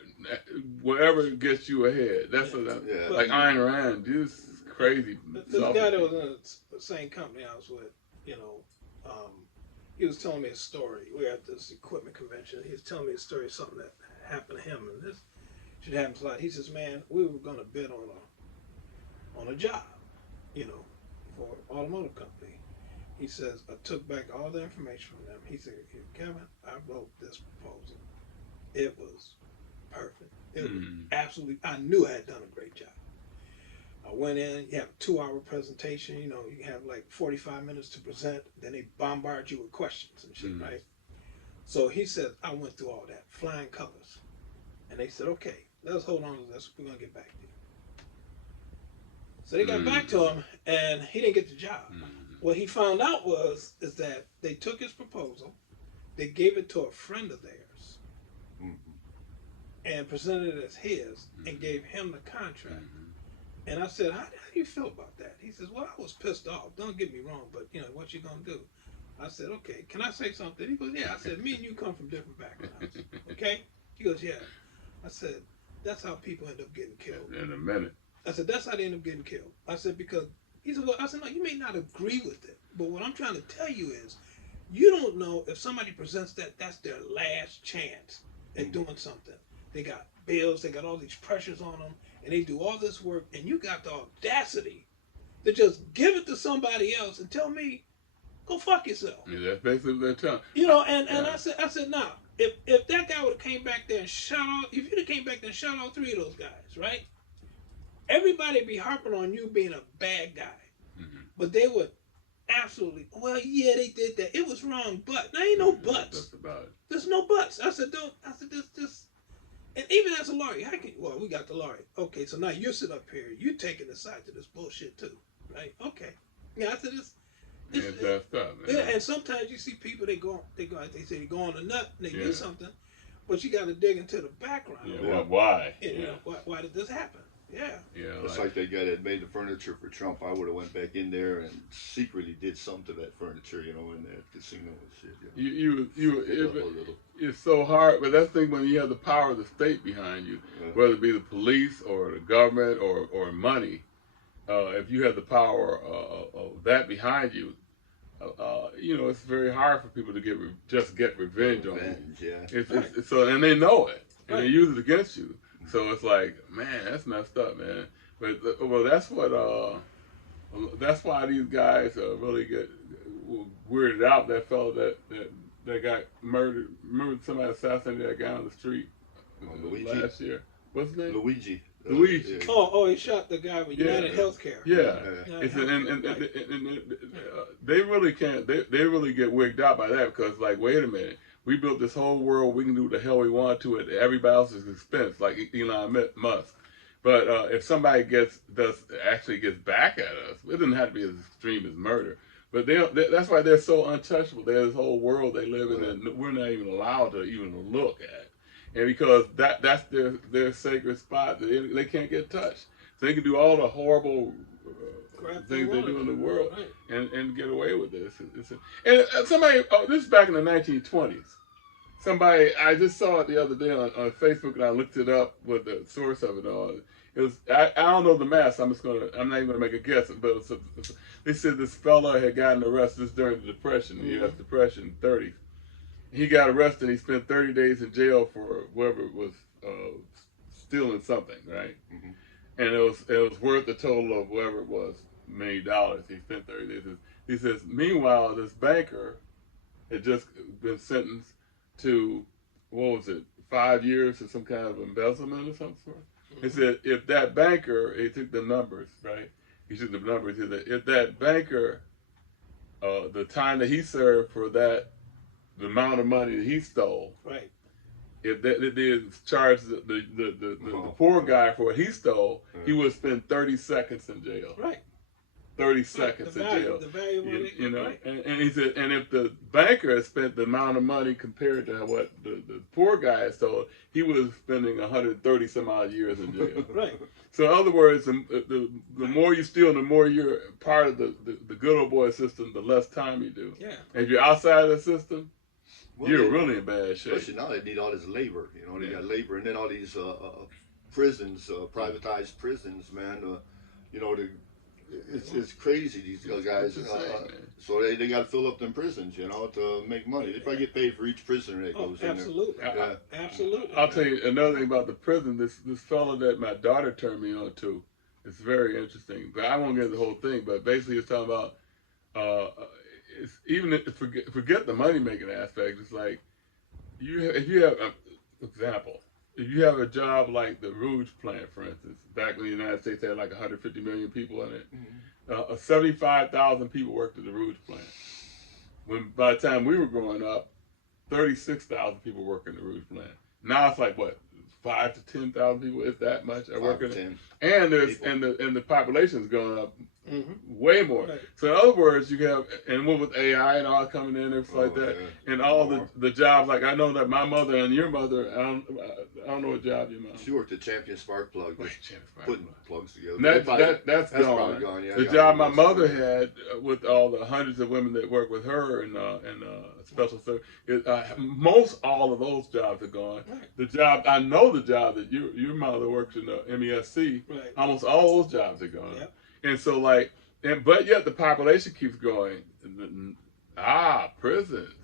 whatever gets you ahead. That's what Yeah. like Ayn Rand. This crazy. This guy that was in the same company I was with, he was telling me a story. We were at this equipment convention. He was telling me a story of something that happened to him, and this should happen a lot. He says, "Man, we were going to bid on a job, for an automotive company." He says, "I took back all the information from them." He said, "Kevin, I wrote this proposal. It was perfect. It was absolutely. I knew I had done a great job. I went in, you have a 2-hour presentation, you have like 45 minutes to present, then they bombard you with questions and shit, right?" So he said, I went through all that, flying colors. And they said, "Okay, let's hold on to this, we're gonna get back to you." So they got back to him, and he didn't get the job. What he found out is that they took his proposal, they gave it to a friend of theirs, and presented it as his, and gave him the contract. And I said, how do you feel about that? He says, "Well, I was pissed off. Don't get me wrong, but what you gonna do?" I said, "Okay, can I say something?" He goes, "Yeah." I said, "Me and you come from different backgrounds, okay?" He goes, "Yeah." I said, "That's how people end up getting killed." In a minute. I said, "That's how they end up getting killed." I said, because he said, "Well," I said, "No, you may not agree with it, but what I'm trying to tell you is, you don't know if somebody presents that's their last chance at doing something. They got bills, they got all these pressures on them, and they do all this work, and you got the audacity to just give it to somebody else and tell me, go fuck yourself." Yeah, that's basically what they're telling. And I said, "Nah, if that guy would have came back there and shot all, if you'd have came back there and shot all 3 of those guys, right? Everybody be harping on you being a bad guy, but they would absolutely, well, yeah, they did that. It was wrong, but there ain't no buts. That's about it. There's no buts." I said, this. And even as a lawyer, we got the lawyer. Okay, so now you sit up here, you taking the side to this bullshit too, right? Okay. Yeah, I said this. It's messed up, man. Yeah, and sometimes you see people, they go on a nut and they do Yeah. something, but you got to dig into the background. Yeah, well, why? Why did this happen? Yeah. Yeah, It's like that guy that made the furniture for Trump. I would have went back in there and secretly did something to that furniture, in that casino and shit. It's so hard, but that's the thing when you have the power of the state behind you, whether it be the police or the government or money. If you have the power of that behind you, it's very hard for people to get revenge on you. Yeah. So and they know it, and Right. they use it against you. So it's like, man, that's messed up, man. But that's why these guys really get weirded out. That fellow that got murdered. Remember somebody assassinated that guy on the street last year. What's his name? Luigi. Luigi. Oh, he shot the guy with United Healthcare. Yeah. Yeah. It's and they really can't. They really get wigged out by that because, like, wait a minute. We built this whole world. We can do what the hell we want to at everybody else's expense, like Elon Musk. But if somebody gets back at us, it doesn't have to be as extreme as murder. But that's why they're so untouchable. There's this whole world they live in that we're not even allowed to even look at. And because that's their sacred spot, they can't get touched. So they can do all the horrible things they do in the world and get away with this. And somebody, this is back in the 1920s. Somebody, I just saw it the other day on Facebook, and I looked it up with the source of it all. It was I don't know the math. I'm not even gonna make a guess. But they said this fella had gotten arrested. This during the Depression, the U.S. Depression, 30s. He got arrested. He spent 30 days in jail for whoever was stealing something, right? And it was worth a total of whatever it was, $1 million. He spent 30 days. He says, meanwhile, this banker had just been sentenced to, 5 years for some kind of embezzlement or some sort. He said, if that banker, he took the numbers, right? He took the numbers. He said, if that banker, the time that he served for that, the amount of money that he stole, Right. if they charged the poor guy for what he stole, he would spend 30 seconds in jail. Right. 30 seconds The in value, jail. the value of money, You know, right. and he said, and if the banker had spent the amount of money compared to what the poor guy had stole, he was spending 130 some odd years in jail. Right. So in other words, the more you steal, the more you're part of the good old boy system, the less time you do. Yeah. And if you're outside of the system, Well, you're they- really in bad shape. Especially now they need all this labor. You know, they Yeah. got labor, and then all these prisons, privatized prisons, man. You know, it's crazy. These guys. It's insane, man. So they got to fill up them prisons, you know, to make money. They probably get paid for each prisoner that Oh, goes in absolutely. there. Absolutely. I'll tell you another thing about the prison. This fellow that my daughter turned me on to, it's very interesting. But I won't get into the whole thing. But basically, it's talking about it's even if, forget the money making aspect. It's like if you have example. If you have a job like the Rouge plant, for instance, back when the United States had like 150 million people in it, 75,000 people worked at the Rouge plant. When by the time we were growing up, 36,000 people work in the Rouge plant. Now it's like what, 5 to 10,000 people, if that much, are working. 10. And there's people. and the population's going up Mm-hmm. way more. Right. So in other words, you have, and with AI and all coming in and everything like that, Yeah. and all the jobs, like I know that my mother and your mother, I don't know what job your mom. She worked at Champion Spark Plug, putting plugs together. That's probably gone. gone. Yeah, The yeah, job my that's mother gone. had with all the hundreds of women that work with her and special service, most all of those jobs are gone. Right. The job I know, the job that your mother works in the MESC, Right. almost all those jobs are gone. Yep. And so but yet the population keeps growing. Prisons.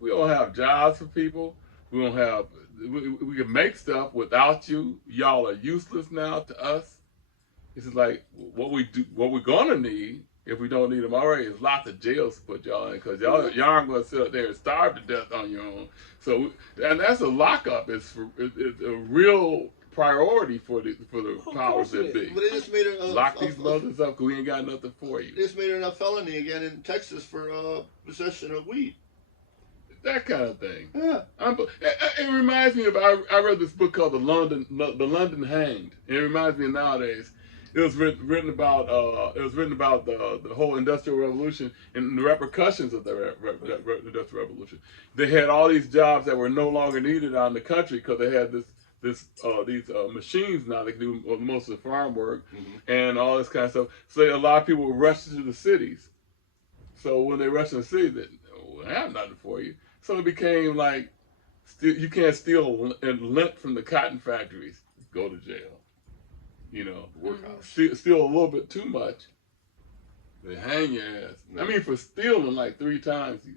We don't have jobs for people. We don't have. We can make stuff without you. Y'all are useless now to us. It's just like what we're gonna need if we don't need them already is lots of jails to put y'all in because y'all aren't gonna sit up there and starve to death on your own. So and that's a lockup. It's a real priority for the powers that be. But they just made it Lock these mothers up because we ain't got nothing for you. They just made it a felony again in Texas for possession of weed. That kind of thing. Yeah. It reminds me of I read this book called The London Hanged. It reminds me of nowadays. It was written about the whole Industrial Revolution and the repercussions of the Industrial Revolution. They had all these jobs that were no longer needed out in the country because they had these machines now that can do most of the farm work and all this kind of stuff. So a lot of people were rushed to the cities. So when they rushed to the cities, they have nothing for you. So it became like you can't steal lint from the cotton factories. Go to jail. You know, steal a little bit too much, they hang your ass. I mean, for stealing like 3 times, you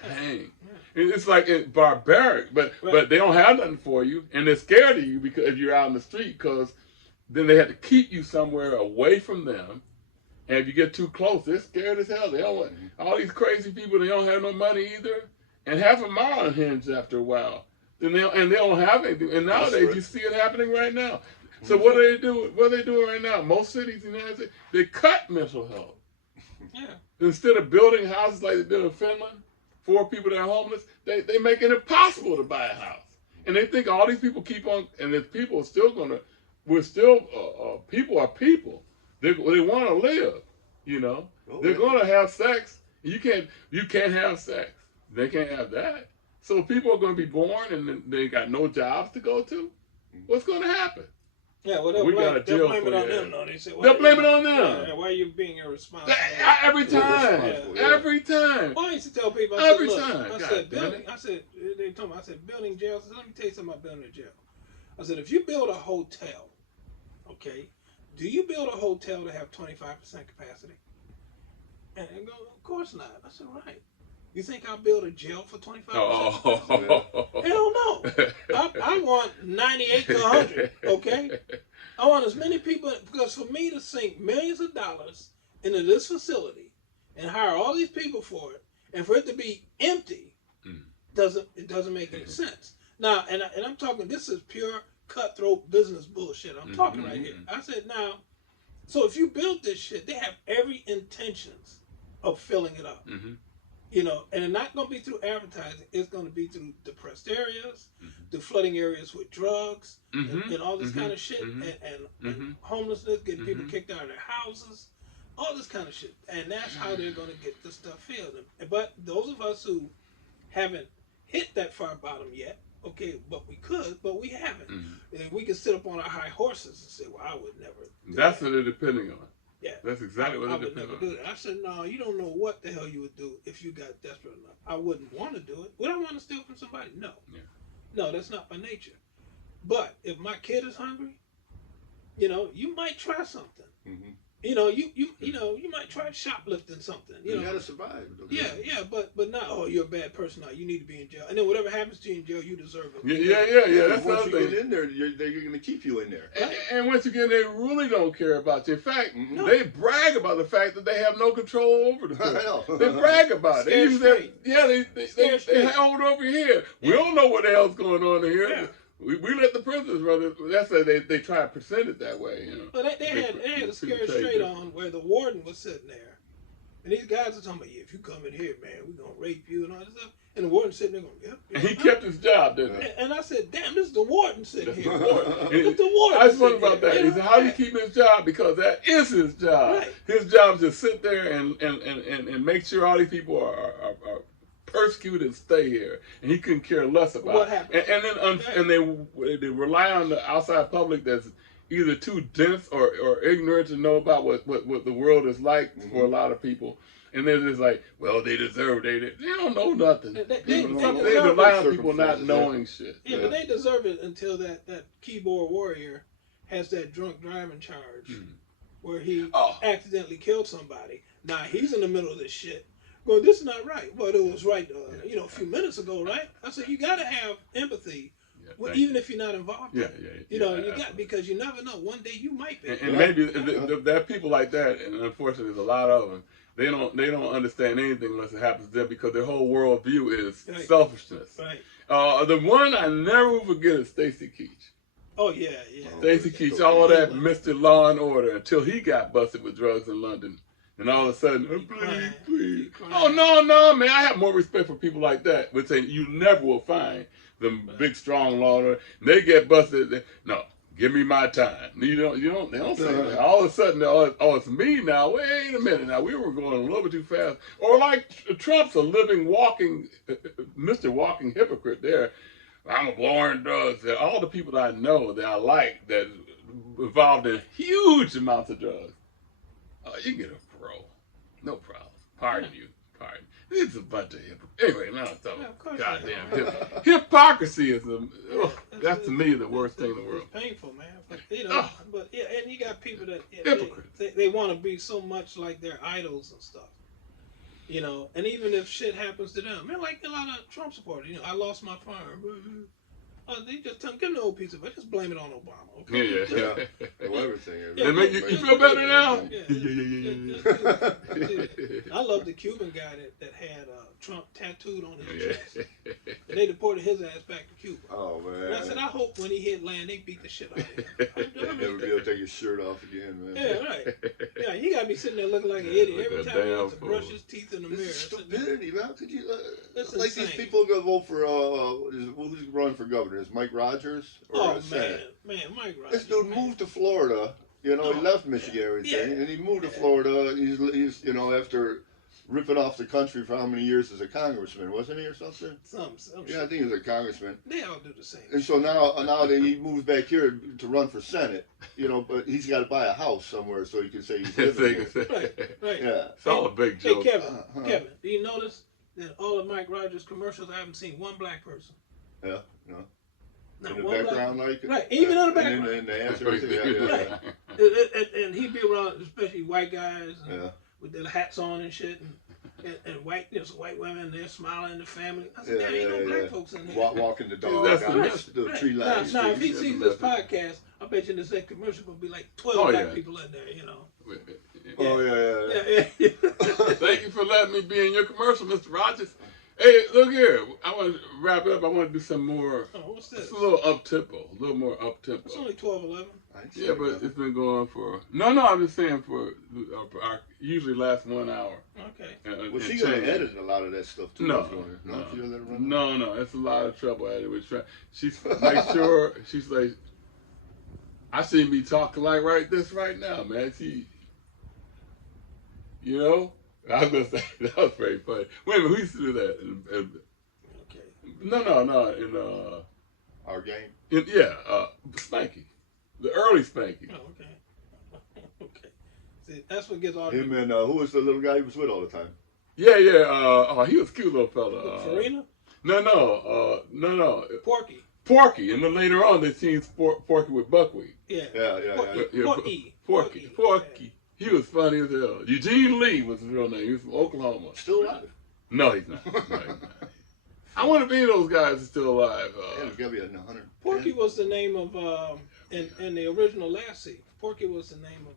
hang. It's like barbaric, but they don't have nothing for you, and they're scared of you because if you're out in the street, because then they have to keep you somewhere away from them, and if you get too close, they're scared as hell. They don't want all these crazy people. They don't have no money either, and half of them are unhinged after a while. Then they don't have anything. And nowadays, you see it happening right now. So what are they doing? What are they doing right now? Most cities in the United States, they cut mental health. Yeah. Instead of building houses like they did in Finland for people that are homeless, they make it impossible to buy a house. And they think all these people keep on, and the people are still people are people. They want to live, you know. They're going to have sex. You can't have sex. They can't have that. So people are going to be born and they got no jobs to go to. What's going to happen? Yeah, well, We got a jail they'll blame it for on you. them, though. They say, They'll blame it on them. Yeah, why are you being irresponsible? Every time. Every time. Well, I used to tell people, I Every said, look, time. I God said, damn building, it. I said, they told me, I said, building jails. I said, let me tell you something about building a jail. I said, if you build a hotel, okay, do you build a hotel to have 25% capacity? And they go, of course not. I said, right. You think I'll build a jail for 25%? Hell no. I want 98 to 100, okay? I want as many people, because for me to sink millions of dollars into this facility and hire all these people for it, and for it to be empty, doesn't make any sense. Now, and I'm talking, this is pure cutthroat business bullshit I'm talking right here. I said, now, so if you build this shit, they have every intentions of filling it up. You know, and it's not going to be through advertising. It's going to be through depressed areas, the flooding areas with drugs, and all this kind of shit, and homelessness, getting people kicked out of their houses, all this kind of shit. And that's how they're going to get this stuff filled. But those of us who haven't hit that far bottom yet, okay, but we haven't. And we can sit up on our high horses and say, well, I would never. That's what they're depending on. Yeah, that's exactly what I they're would never depending do on. that. I said, no, you don't know what the hell you would do if you got desperate enough. I wouldn't want to do it. Would I want to steal from somebody? No. Yeah. No, that's not my nature. But if my kid is hungry, you know, you might try something. You know, you might try shoplifting something. You gotta survive. Yeah, but not. Oh, you're a bad person now. You need to be in jail. And then whatever happens to you in jail, you deserve it. Yeah. That's once what you get in there, they're gonna keep you in there. And once again, they really don't care about you. In fact, they brag about the fact that they have no control over the I know. They brag about it. They hold over here. We don't know what the hell's going on in here. Yeah. We let the prisoners run it. That's why they try to present it that way. You know. But they had a scary straight on where the warden was sitting there, and these guys are talking about, yeah, if you come in here, man, we're gonna rape you and all this stuff. And the warden sitting there going, yep. And he kept his job, didn't he? And I said, damn, this is the warden sitting here. Look at the warden. I just wondered about that. He said, how do you keep his job? Because that is his job. Right. His job is to sit there and make sure all these people are persecuted and stay here, and he couldn't care less about what happened. And they rely on the outside public that's either too dense or ignorant to know about what the world is like for a lot of people. And they're just like, well, they deserve it. They don't know nothing. They rely on people not knowing shit. Yeah, but they deserve it until that keyboard warrior has that drunk driving charge where he accidentally killed somebody. Now he's in the middle of this shit. Well, this is not right. Well, it was right, a few minutes ago, right? I said, you got to have empathy, even if you're not involved. You got, because you never know. One day you might be. And maybe there are people like that, and unfortunately, there's a lot of them. They don't understand anything unless it happens to them because their whole world view is selfishness. Right. The one I never will forget is Stacy Keach. Oh yeah. Stacy Keach, all that Mr. Law and Order until he got busted with drugs in London. And all of a sudden, please. Oh, no, man. I have more respect for people like that. Which you never will find them big, strong law. They get busted. No, give me my time. They don't say that. All of a sudden, it's me now. Wait a minute now. We were going a little bit too fast. Or like Trump's a living, walking, Mr. Walking hypocrite there. I'm a blowing drugs. All the people that I know that I like that involved in huge amounts of drugs. You get a pro. No problem. Pardon. It's a bunch of hypocrites. Anyway, now I'm talking goddamn hypocrisy is that's to me the worst thing in the world. It's painful, man. But, and you got people that hypocrites. They want to be so much like their idols and stuff. You know, and even if shit happens to them, man, like a lot of Trump supporters, I lost my farm. They just tell them, give them the old piece of it. Just blame it on Obama. Okay? Yeah. Well, everything. It make you feel better now? I love the Cuban guy that had Trump tattooed on his chest. And they deported his ass back to Cuba. Oh, man. And I said, I hope when he hit land, they beat the shit out of him. Never be able to take his shirt off again, man. Yeah, right. Yeah, he got me sitting there looking like an idiot every time he has to brush his teeth in the mirror. It's stupidity, man. How could you, That's like insane. these people go vote for, who's running for governor? Is Mike Rogers? Or man, Mike Rogers. This dude moved to Florida. He left Michigan and everything, and he moved to Florida. He's after ripping off the country for how many years as a congressman, wasn't he, or something? I think he was a congressman. They all do the same. And so now that he moves back here to run for Senate, but he's got to buy a house somewhere so he can say he's living here. Right. Yeah. It's all a big joke. Hey, Kevin, do you notice that all of Mike Rogers' commercials, I haven't seen one black person? Yeah, no. Not In the one background, black, like right? Even in the background. And the answer is And he'd be around, especially white guys with their hats on and shit, and white, some white women, they're smiling, the family. I said, there ain't no black folks in there. Walking the dog down the tree line. Now, if he sees this podcast, I bet you this commercial will be like 12 black people in there, Oh, yeah. Thank you for letting me be in your commercial, Mr. Rogers. Hey, look here. I want to wrap it up. I want to do some more. Oh, what's this? It's a little up-tempo. little more up tempo. It's only 12:11. Yeah, but it's been going for no. I'm just saying for usually lasts 1 hour. Okay. Well, she's gonna edit a lot of that stuff too. No, it's a lot of trouble at it. She's make sure she's like, I shouldn't be talking like right now, man. You know, I was gonna say that was very funny. Wait a minute, we used to do that. Okay. No, in our game. Spanky, the early Spanky. Oh, okay. Okay. See, that's what gets all. Him and who was the little guy he was with all the time? Yeah. He was a cute little fella. Farina? No. Porky. And then later on they changed Porky with buckwheat. Yeah. Porky. He was funny as hell. Eugene Lee was his real name. He was from Oklahoma. Still alive? No, he's not. I wonder if any of those guys are still alive. It's gotta be a 100. Porky was the name of in the original Lassie. Porky was the name of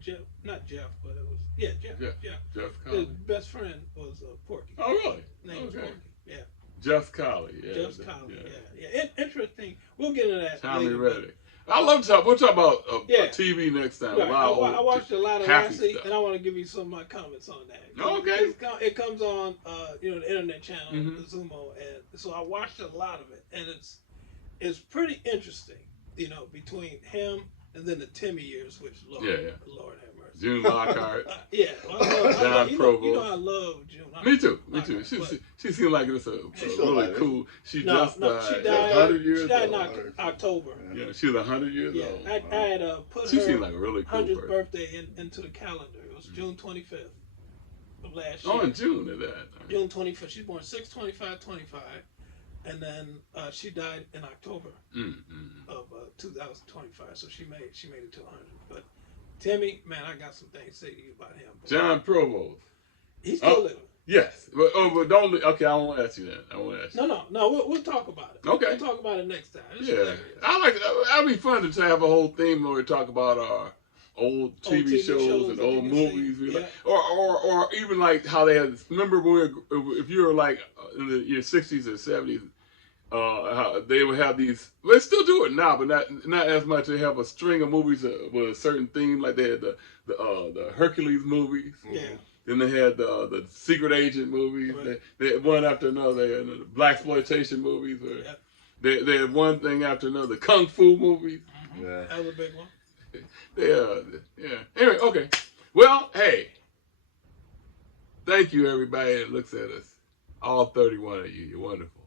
Jeff, not Jeff, but it was Jeff. Jeff His Colley. best friend was Porky. Oh, really? Name was Porky. Yeah. Jeff Colley. Yeah. Jeff Colley. Yeah. Interesting. We'll get into that. Tommy later. Reddick. I love to talk. We'll talk about TV next time. Right. I watched a lot of Lassie, stuff. and I want to give you some of my comments on that. Okay. It comes on, the internet channel, the Zumo, and so I watched a lot of it, and it's pretty interesting, between him and then the Timmy years, which Lord have mercy. June Lockhart. John Provost. I love June. Me too. She seemed like it's really cool. She died. She died 100 years She died in old. October. Yeah, she was 100 years old. I had put she her seemed like a really cool 100th person. birthday into the calendar. It was June 25th of last year. Oh, in June of that. June 25th. She was born 6/25/25, and then she died in October of 2025. So she made it to 100. But Timmy, man, I got some things to say to you about him. John Provost. He's still living. Yes, but don't. Okay, I won't ask you that. No. We'll talk about it. Okay. We'll talk about it next time. It's Yeah, hilarious. I like. That'd be fun to have a whole theme where we talk about our old TV shows and old movies, or even like how they had. Remember when if you were like in your 60s or 70s, how they would have these. They still do it now, but not as much. They have a string of movies with a certain theme, like they had the Hercules movies. Yeah. Then they had the secret agent movies. Right. They had one after another, and the blaxploitation movies. They had one thing after another. Kung fu movies. Yeah. That was a big one. Yeah. Anyway, okay. Well, hey. Thank you, everybody that looks at us. All 31 of you. You're wonderful.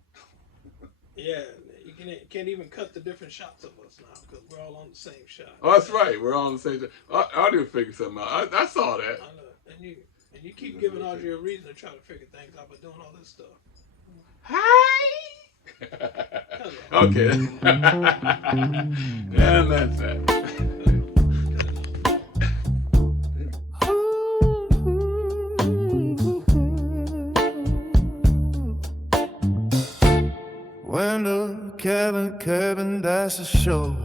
Yeah, you can't even cut the different shots of us now because we're all on the same shot. Oh, that's right. We're all on the same shot. I didn't figure something out. I saw that. I know. And you keep giving Audrey a reason to try to figure things out by doing all this stuff. Hi. Okay. And that's that. Wendell, Kevin, that's a show.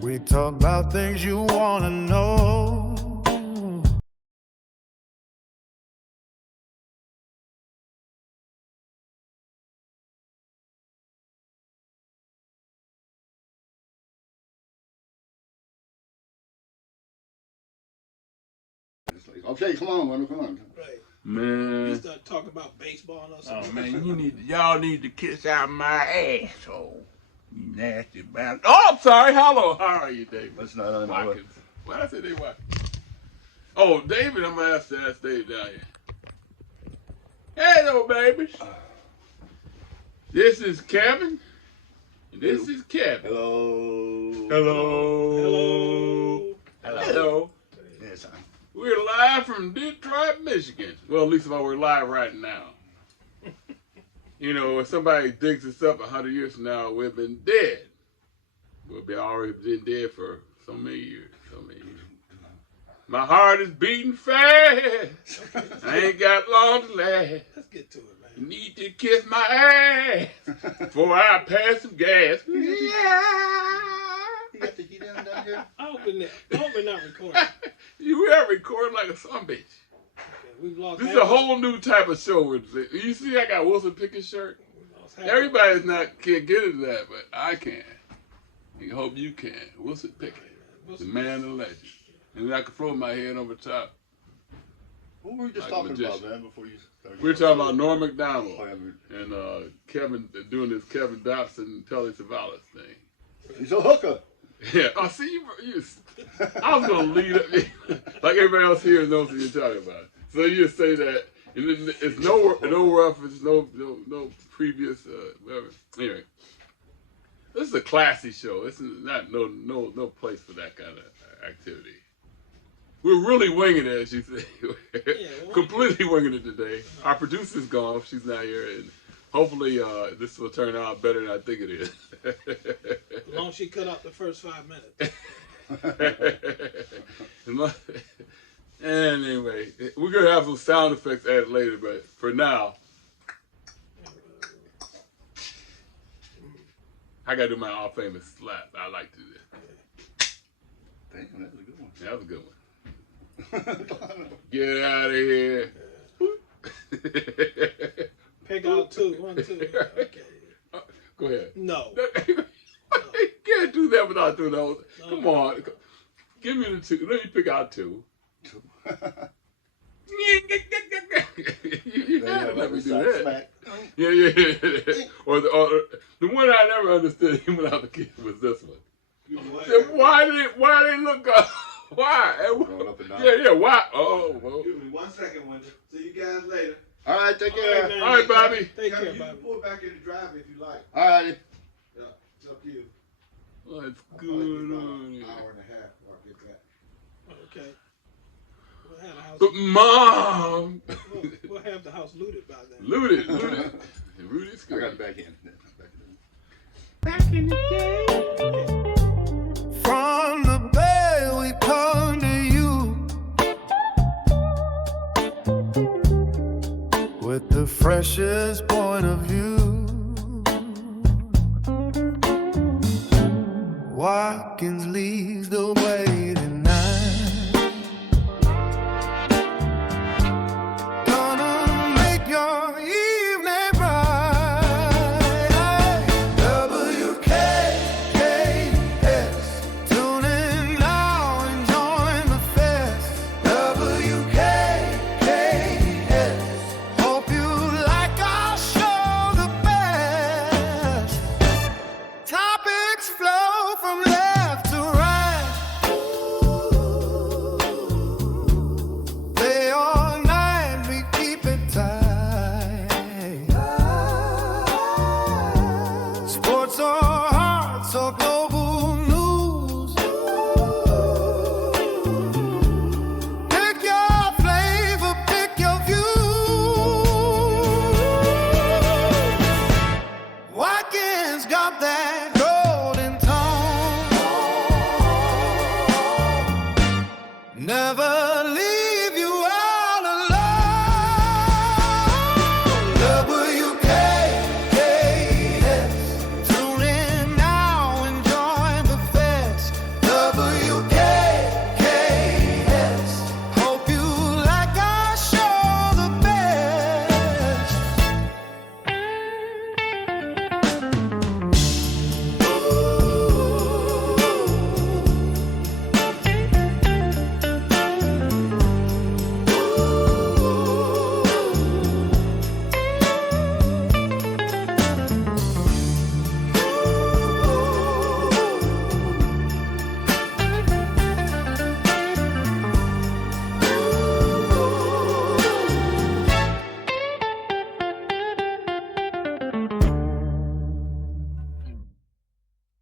We talk about things you wanna know. Okay, come on, Wendell, come on. Right. Man. You start talking about baseball and all Oh man, y'all need to kiss out my asshole. You nasty bastard. Oh, I'm sorry. Hello. How are you, David? That's not on Watkins. Why did I say Dave Watkins? Oh, David, I'm going to ask Dave down here. Hello, babies. This is Kevin. And this is Kevin. Hello. Hello. Hello. Yes, I'm. We're live from Detroit, Michigan. Well, at least we're live right now. You know, if somebody digs us up 100 years from now, we've been dead. We'll be already been dead for so many years. My heart is beating fast. I ain't got long to last. Let's get to it, man. You need to kiss my ass before I pass some gas. Yeah. You got the heat on down here? I hope we're not recording. You are recording like a son bitch. Okay, We've lost. This is a whole new type of show. You see, I got Wilson Pickett's shirt. Everybody's can't get into that, but I can. I hope you can. Wilson Pickett, the man, the legend, and then I can throw my head over top. What were we just talking about, man? Before you started? We were talking about Norm Macdonald Oh, and Kevin doing his Kevin Dobson, Telly Savalas thing. He's a hooker. Yeah. Oh, see, you I was gonna lead up like everybody else here knows what you're talking about. So you just say that, and then it's no reference, no previous whatever. Anyway, this is a classy show. This is not no place for that kind of activity. We're really winging it, as you say. Completely winging it today. Our producer's gone. She's not here, and hopefully this will turn out better than I think it is. As long as she cut out the first 5 minutes. Anyway, we're going to have some sound effects added later, but for now, I got to do my all famous slap. I like to do that. Damn, that was a good one. That was a good one. Get out of here. Pick out 2. 1, 2. Okay. Go ahead. No. You can't do that without doing those. No. Come on. Give me the 2. Let me pick out 2. You gotta let me do that. Yeah. Or the one I never understood even without the kids was this one. Why did it look up? Why? Yeah. Why? Oh. Give me 1 second, Wendell. See you guys later. All right, take care. All right, Bobby. Take care, You Bobby. can pull back in the drive if you like. All righty. Yeah, it's up to you. What's I'll going probably get on about here? an hour and a half before I get back. Okay. But Mom! We'll have the house looted by then. Looted. Rudy's I good. got it back in. Back in the day. From the bay we come to you with the freshest point of